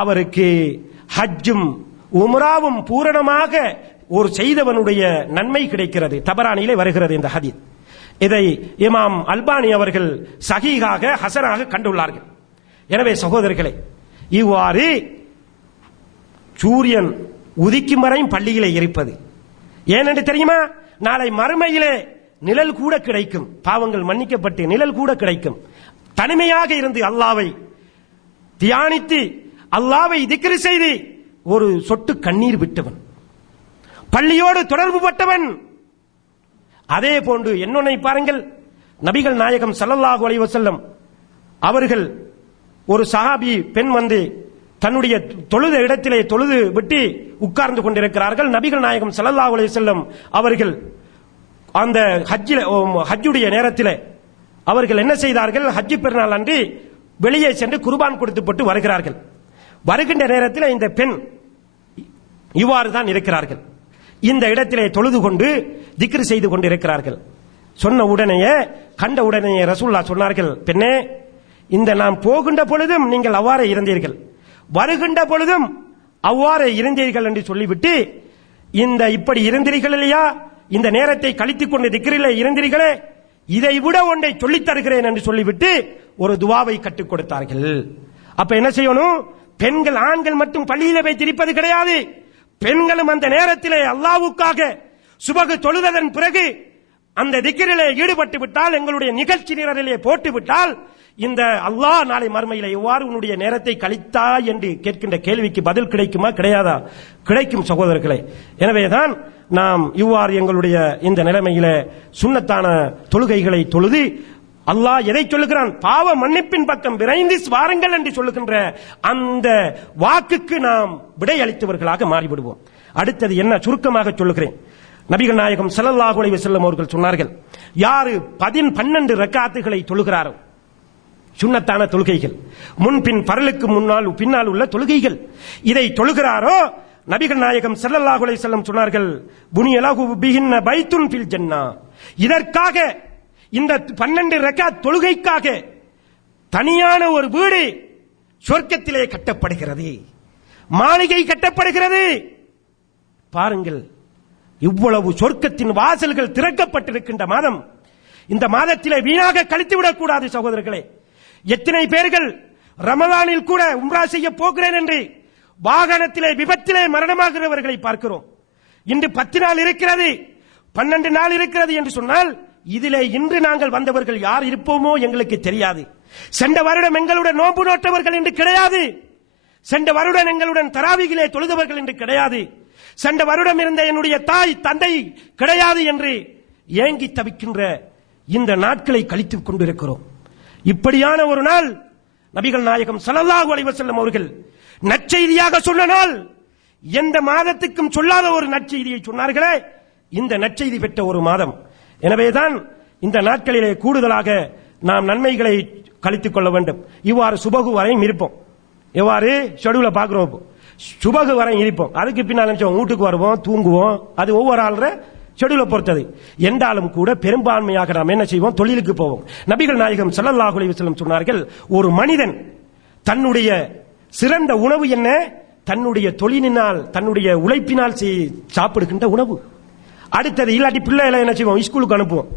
அவருக்கு ஹஜ்ஜும் உம்ராவும் பூரணமாக ஒரு செய்தவனுடைய நன்மை கிடைக்கிறது. தபரானிலே வருகிறது இந்த ஹதீஸ். இதை இமாம் அல்பானி அவர்கள் சஹீஹாக ஹசனாக கண்டுள்ளார்கள். எனவே சகோதரர்களே, இவ்வாறு சூரியன் உதிக்கும் வரையும் பள்ளியிலே இருப்பது ஏனென்று தெரியுமா? நாளை மறுமையிலே நிழல் கூட கிடைக்கும். பாவங்கள் மன்னிக்கப்பட்டு நிழல் கூட கிடைக்கும். தனிமையாக இருந்து அல்லாவை தியானித்து அல்லாவை திக்ர் செய்து ஒரு சொட்டு கண்ணீர் விட்டவன், பள்ளியோடு தொடர்பு பட்டவன். அதே போன்று என்னொன்னை பாருங்கள். நபிகள் நாயகம் ஸல்லல்லாஹு அலைஹி வஸல்லம் அவர்கள் ஒரு சஹாபி பெண் வந்து தன்னுடைய தொழுத இடத்திலே தொழுது விட்டு உட்கார்ந்து கொண்டிருக்கிறார்கள். நபிகள் நாயகம் ஸல்லல்லாஹு அலைஹி வஸல்லம் அவர்கள் அந்த ஹஜ்ஜுடைய நேரத்தில் அவர்கள் என்ன செய்தார்கள்? ஹஜ்ஜு பெருநாள் அன்று வெளியே சென்று குர்பான் கொடுத்து போட்டு வருகிறார்கள். வருகின்ற நேரத்தில் இந்த பெண் இவ்வாறு தான் இருக்கிறார்கள். இந்த இடத்திலே தொழுது கொண்டு திக்ர் செய்து கொண்டு இருக்கிறார்கள். சொன்ன உடனேயே கண்ட உடனேயே ரசூலுல்லாஹ் சொன்னார்கள், பெண்ணே, இந்த நாம் போகின்ற பொழுதும் நீங்கள் அவ்வாறே இருந்தீர்கள், வருகின்ற பொழுதும் அவ்வாறே இருந்தீர்கள் என்று சொல்லிவிட்டு, இந்த இப்படி இருந்தீர்கள் இல்லையா, இந்த நேரத்தை கழித்துக் கொண்டு திக்ரிலே இருந்தீர்களே, இதை விட ஒன்றை சொல்லித் தருகிறேன் என்று சொல்லிவிட்டு ஒரு துவாவை கற்றுக் கொடுத்தார்கள். அப்ப என்ன செய்யணும்? பெண்கள் ஆண்கள் மட்டும் பள்ளியில போய் திரிப்பது கிடையாது. பெண்களும் அந்த நேரத்திலே அல்லாஹ்வுக்காக சுபகு தொழுததன் பிறகு அந்த திக்ரிலே ஈடுபட்டு விட்டால், எங்களுடைய நிகழ்ச்சி நிரலிலே போட்டு விட்டால், இந்த அல்லாஹ் நாளை மறுமையிலே எவ்வாறு உன்னுடைய நேரத்தை கழித்தாய் என்று கேட்கின்ற கேள்விக்கு பதில் கிடைக்குமா? கிடையாதா? கிடைக்கும் சகோதரர்களே. எனவேதான் நாம் இவ்வாறு எங்களுடைய இந்த நிலைமையில சுன்னத்தான தொழுகைகளை தொழுது அல்லாஹ் எதை சொல்லுகிறான்? பாவ மன்னிப்பின் பக்கம் விரைந்து வாருங்கள் என்று சொல்லுகின்ற அந்த வாக்குக்கு நாம் விடையளித்தவர்களாக மாறிவிடுவோம். அடுத்தது என்ன சுருக்கமாக சொல்லுகிறேன். நபிகள் நாயகம் ஸல்லல்லாஹு அலைஹி வஸல்லம் அவர்கள் சொன்னார்கள், யாரு 12 ரக்காத்துகளை தொழுகிறாரோ, சுன்னத்தான தொழுகைகள், முன்பின் பரலுக்கு முன்னால் பின்னால் உள்ள தொழுகைகள், இதை தொழுகிறாரோ நபிகள் நாயகம் ஸல்லல்லாஹு அலைஹி வஸல்லம் சொன்னார்கள், புனியலஹு பிஹின்ன பைத்துன் ஃபில் ஜன்னah. இதற்காக, இந்த 12 ரக்காத் தொழுகைக்காக தனியான ஒரு வீடு சொர்க்கத்திலே கட்டப்படுகிறது, மாளிகை கட்டப்படுகிறது. பாருங்கள், இவ்வளவு சொர்க்கத்தின் வாசல்கள் திறக்கப்பட்டிருக்கின்ற மாதம். இந்த மாதத்திலே வீணாக கழித்துவிடக் கூடாது சகோதரர்களே. எத்தனை பேர்கள் ரமலானில் கூட உம்ரா செய்ய போகிறேன் என்று வாகனத்திலே விபத்திலே மரணமாகிறவர்களை பார்க்கிறோம். இன்று 10 நாள் இருக்கிறது, 12 நாள் இருக்கிறது என்று சொன்னால், இதிலே இன்று நாங்கள் வந்தவர்கள் யார் இருப்போமோ எங்களுக்கு தெரியாது. சென்ற வருடம் எங்களுடன் நோன்பு நோட்டவர்கள் என்று கிடையாது, சென்ற வருடம் எங்களுடன் தராவிகிலே தொழுதவர்கள் என்று கிடையாது, சென்ற வருடம் இருந்த என்னுடைய தாய் தந்தை கிடையாது என்று ஏங்கி தவிக்கின்ற இந்த நாட்களை கழித்துக் கொண்டிருக்கிறோம். இப்படியான ஒரு நாள் நபிகள் நாயகம் ஸல்லல்லாஹு அலைஹி வஸல்லம் அவர்கள் நற்செய்தியாக சொன்ன நாள். எந்த மாதத்துக்கும் சொல்லாத ஒரு நற்செய்தியை சொன்னார்களே, இந்த நற்செய்தி பெற்ற ஒரு மாதம். எனவேதான் இந்த நாட்களிலே கூடுதலாக நாம் நன்மைகளை கழித்துக் கொள்ள வேண்டும். இவ்வாறு சுபகு வரையும் இருப்போம். எவ்வாறு ஷெட்யூல பார்க்கிறோம், சுபகு வரையும் இருப்போம். அதுக்கு பின்னால் வீட்டுக்கு வருவோம், தூங்குவோம். அது ஒவ்வொரு ஆளுற ஷெட்யூலை பொறுத்தது. என்றாலும் கூட பெரும்பான்மையாக நாம் என்ன செய்வோம், தொழிலுக்கு போவோம். நபிகள் நாயகம் ஸல்லல்லாஹு அலைஹி வஸல்லம் சொன்னார்கள், ஒரு மனிதன் தன்னுடைய சிறந்த உணவு என்ன, தன்னுடைய தொழிலினால் தன்னுடைய உழைப்பினால் சாப்பிடுகின்ற உணவு. அடுத்தது இல்லாட்டி பிள்ளைகளை என்ன செய்வோம், ஸ்கூலுக்கு அனுப்புவோம்,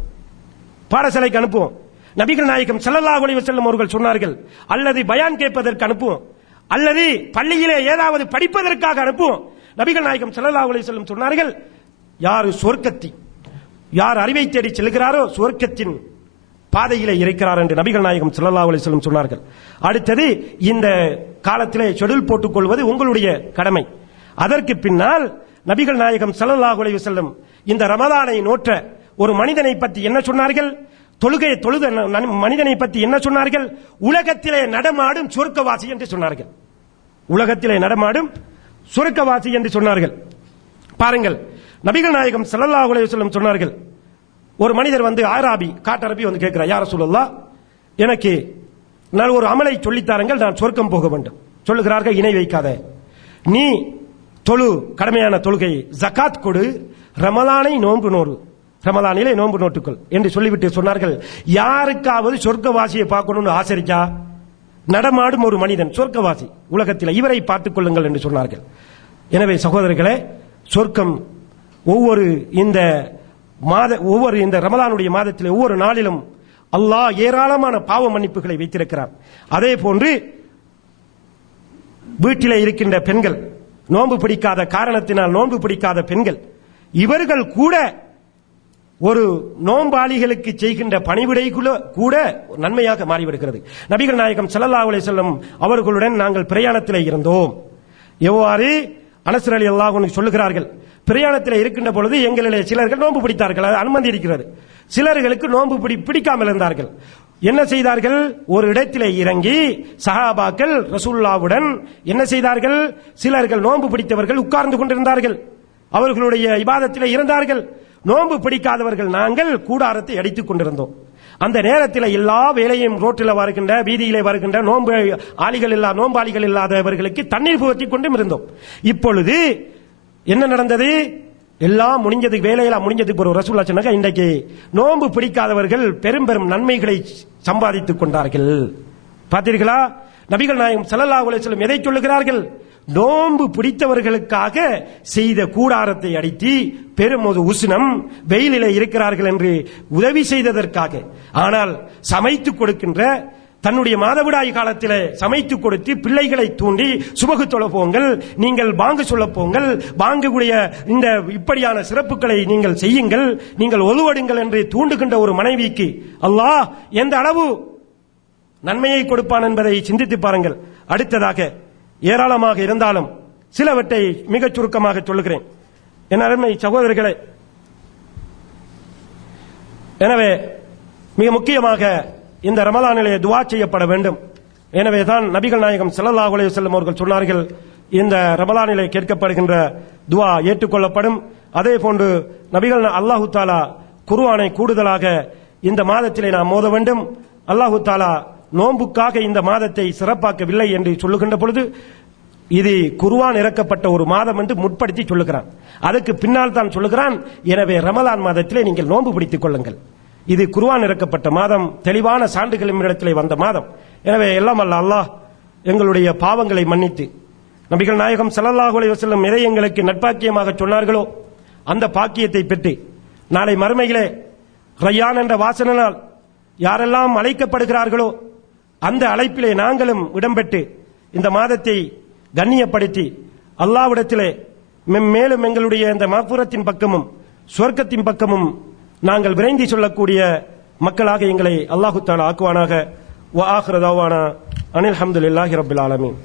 பாடசாலைக்கு அனுப்புவோம். நபிகள் நாயகம் ஸல்லல்லாஹு அலைஹி வஸல்லம் அவர்கள் சொன்னார்கள், அல்லது பயான் கேட்பதற்கு அனுப்புவோம், அல்லது பள்ளியிலே ஏதாவது படிப்பதற்காக அனுப்புவோம். நபிகள் நாயகம் ஸல்லல்லாஹு அலைஹி வஸல்லம் சொன்னார்கள், யார் அறிவை தேடி செல்கிறாரோ சுவர்க்கத்தின் பாதையிலே இருக்கிறார் என்று நபிகள் நாயகம் ஸல்லல்லாஹு அலைஹி வஸல்லம் சொன்னார்கள். அடுத்தது இந்த காலத்திலே ஷெட்யூல் போட்டுக் கொள்வது உங்களுடைய கடமை. அதற்கு பின்னால் நபிகள் நாயகம் ஸல்லல்லாஹு அலைஹி வஸல்லம் இந்த ரமலானை நோற்ற ஒரு மனிதனை பற்றி என்ன சொன்னார்கள், தொழுத மனிதனை பற்றி என்ன சொன்னார்கள், உலகத்திலே நடமாடும் சொர்க்கவாசி என்று சொன்னார்கள். உலகத்திலே நடமாடும் சொர்க்கவாசி என்று சொன்னார்கள். பாருங்கள், நபிகள் நாயகம் ஸல்லல்லாஹு அலைஹி வஸல்லம் சொன்னார்கள், ஒரு மனிதர் வந்து ஆராபி காட்டரபி வந்து கேட்கிறார், யா ரசூலல்லாஹ், எனக்கு நான் ஒரு அமலை சொல்லித்தாருங்கள், நான் சொர்க்கம் போக வேண்டும். சொல்லுகிறார்கள், இணை வைக்காத, நீ தொழு, கடமையான தொழுகை, ஜகாத் கொடு, ரமலானை நோன்பு நோறு, ரமலானிலே நோன்பு நோட்டுக்கள் என்று சொல்லிவிட்டு சொன்னார்கள், யாருக்காவது சொர்க்கவாசியை பார்க்கணும்னு ஆசரிக்கா, நடமாடும் ஒரு மனிதன் சொர்க்கவாசி உலகத்தில், இவரை பார்த்துக் கொள்ளுங்கள் என்று சொன்னார்கள். எனவே சகோதரர்களே, சொர்க்கம் ஒவ்வொரு இந்த ரமலானுடைய மாதத்தில் ஒவ்வொரு நாளிலும் அல்லாஹ் ஏராளமான பாவ மன்னிப்புகளை வைத்திருக்கிறார். அதே போன்று வீட்டிலே இருக்கின்ற பெண்கள், நோன்பு பிடிக்காத காரணத்தினால் நோன்பு பிடிக்காத பெண்கள், இவர்கள் கூட ஒரு நோன்பாளிகளுக்கு செய்கின்ற பணிவிடை கூட நன்மையாக மாறிவிடுகிறது. நபிகள் நாயகம் ஸல்லல்லாஹு அலைஹி வஸல்லம் அவர்களுடன் நாங்கள் பிரயாணத்திலே இருந்தோம். எவ்வாறு அனஸ் ரலியல்லாஹு அன்ஹு சொல்லுகிறார்கள், பிரயாணத்தில் இருக்கின்ற பொழுது எங்களிலே சிலர்கள் நோன்பு பிடித்தார்கள், அனுமதி இருக்கிறது. சிலர்களுக்கு நோன்பு பிடிக்காமல் இருந்தார்கள். என்ன செய்தார்கள், ஒரு இடத்திலே இறங்கி சஹாபாக்கள் ரசூலுல்லாஹ்வுடன் என்ன செய்தார்கள், சிலர்கள் நோன்பு பிடித்தவர்கள் உட்கார்ந்து கொண்டிருந்தார்கள், அவர்களுடைய இபாதத்திலே இருந்தார்கள். நோன்பு பிடிக்காதவர்கள் நாங்கள் கூடாரத்தை அடித்துக் கொண்டிருந்தோம். அந்த நேரத்தில் எல்லா வேலையும் ரோட்டில் வருகின்ற, வீதியிலே வருகின்ற நோம்பாளிகள் இல்லாதவர்களுக்கு தண்ணீர் புகட்டி கொண்டும் இருந்தோம். இப்பொழுது என்ன நடந்தது, எல்லாம் முடிஞ்சது, வேலையெல்லாம் முடிஞ்சதுக்கு ஒரு ரசூலுல்லாஹ் சொன்னாங்க, இன்றைக்கு நோன்பு பிடிக்காதவர்கள் பெரும் பெரும் நன்மைகளை சம்பாதித்துக் கொண்டார்கள். பார்த்தீர்களா, நபிகள் நாயகம் ஸல்லல்லாஹு அலைஹி வஸல்லம் எதை சொல்லுகிறார்கள், நோன்பு பிடித்தவர்களுக்காக செய்த கூடாரத்தை அடித்து பெரும் ஒரு உஷ்ணம், வெயிலிலே இருக்கிறார்கள் என்று உதவி செய்ததற்காக. ஆனால் சமைத்துக் கொடுக்கின்ற, தன்னுடைய மாதவிடாய் காலத்தில் சமைத்துக் கொடுத்து பிள்ளைகளை தூண்டி சுபகு தொழ போங்கள், நீங்கள் பாங்கு சொல்ல போங்கள், பாங்குடைய இந்த இப்படியான சிறப்புகளை நீங்கள் செய்யுங்கள், நீங்கள் ஒழுவடுங்கள் என்று தூண்டுகின்ற ஒரு மனைவிக்கு அல்லாஹ் எந்த அளவு நன்மையை கொடுப்பான் என்பதை சிந்தித்து பாருங்கள். அடுத்ததாக ஏராளமாக இருந்தாலும் சிலவற்றை மிகச் சுருக்கமாக சொல்லுகிறேன். என் அருமை சகோதரர்களே, எனவே மிக முக்கியமாக இந்த ரமலானிலே துஆ செய்யப்பட வேண்டும். எனவே தான் நபிகள் நாயகம் ஸல்லல்லாஹு அலைஹி வஸல்லம் அவர்கள் சொன்னார்கள், இந்த ரமலானிலே கேட்கப்படுகின்ற துஆ ஏற்றுக்கொள்ளப்படும். அதே போன்று நபிகள் அல்லாஹு தஆலா குர்ஆனை கூடுதலாக இந்த மாதத்திலே நாம் ஓத வேண்டும். அல்லாஹு தஆலா நோன்புக்காக இந்த மாதத்தை சிறப்பாக்கவில்லை என்று சொல்லுகின்ற பொழுது இது குர்ஆன் இறக்கப்பட்ட ஒரு மாதம் என்று முற்படுத்தி சொல்லுகிறான். அதுக்கு பின்னால் தான் சொல்லுகிறான், எனவே ரமலான் மாதத்திலே நீங்கள் நோன்பு பிடித்துக் கொள்ளுங்கள். இது குர்ஆன் இறக்கப்பட்ட மாதம், தெளிவான சான்றுகளின் இடத்திலே வந்த மாதம். எனவே எல்லாம் அல்லாஹ் எங்களுடைய பாவங்களை மன்னித்து, நபிகள் நாயகம் ஸல்லல்லாஹு அலைஹி வஸல்லம் எதை எங்களுக்கு நட்பாக்கியமாக சொன்னார்களோ அந்த பாக்கியத்தை பெற்று நாளை மறுமையிலே ரய்யான் என்ற வாசனால் யாரெல்லாம் அழைக்கப்படுகிறார்களோ அந்த அழைப்பிலே நாங்களும் இடம்பெற்று இந்த மாதத்தை கண்ணியப்படுத்தி அல்லாஹ்விடத்திலே மேலும் எங்களுடைய இந்த மஃபூரத்தின் பக்கமும் சொர்க்கத்தின் பக்கமும் நாங்கள் விரைந்து சொல்லக்கூடிய மக்களாக எங்களை அல்லாஹு தஆலா ஆக்குவானாக. வ ஆகிரு தஅவானா அனில் ஹம்துலில்லாஹி ரப்பில் ஆலமீன்.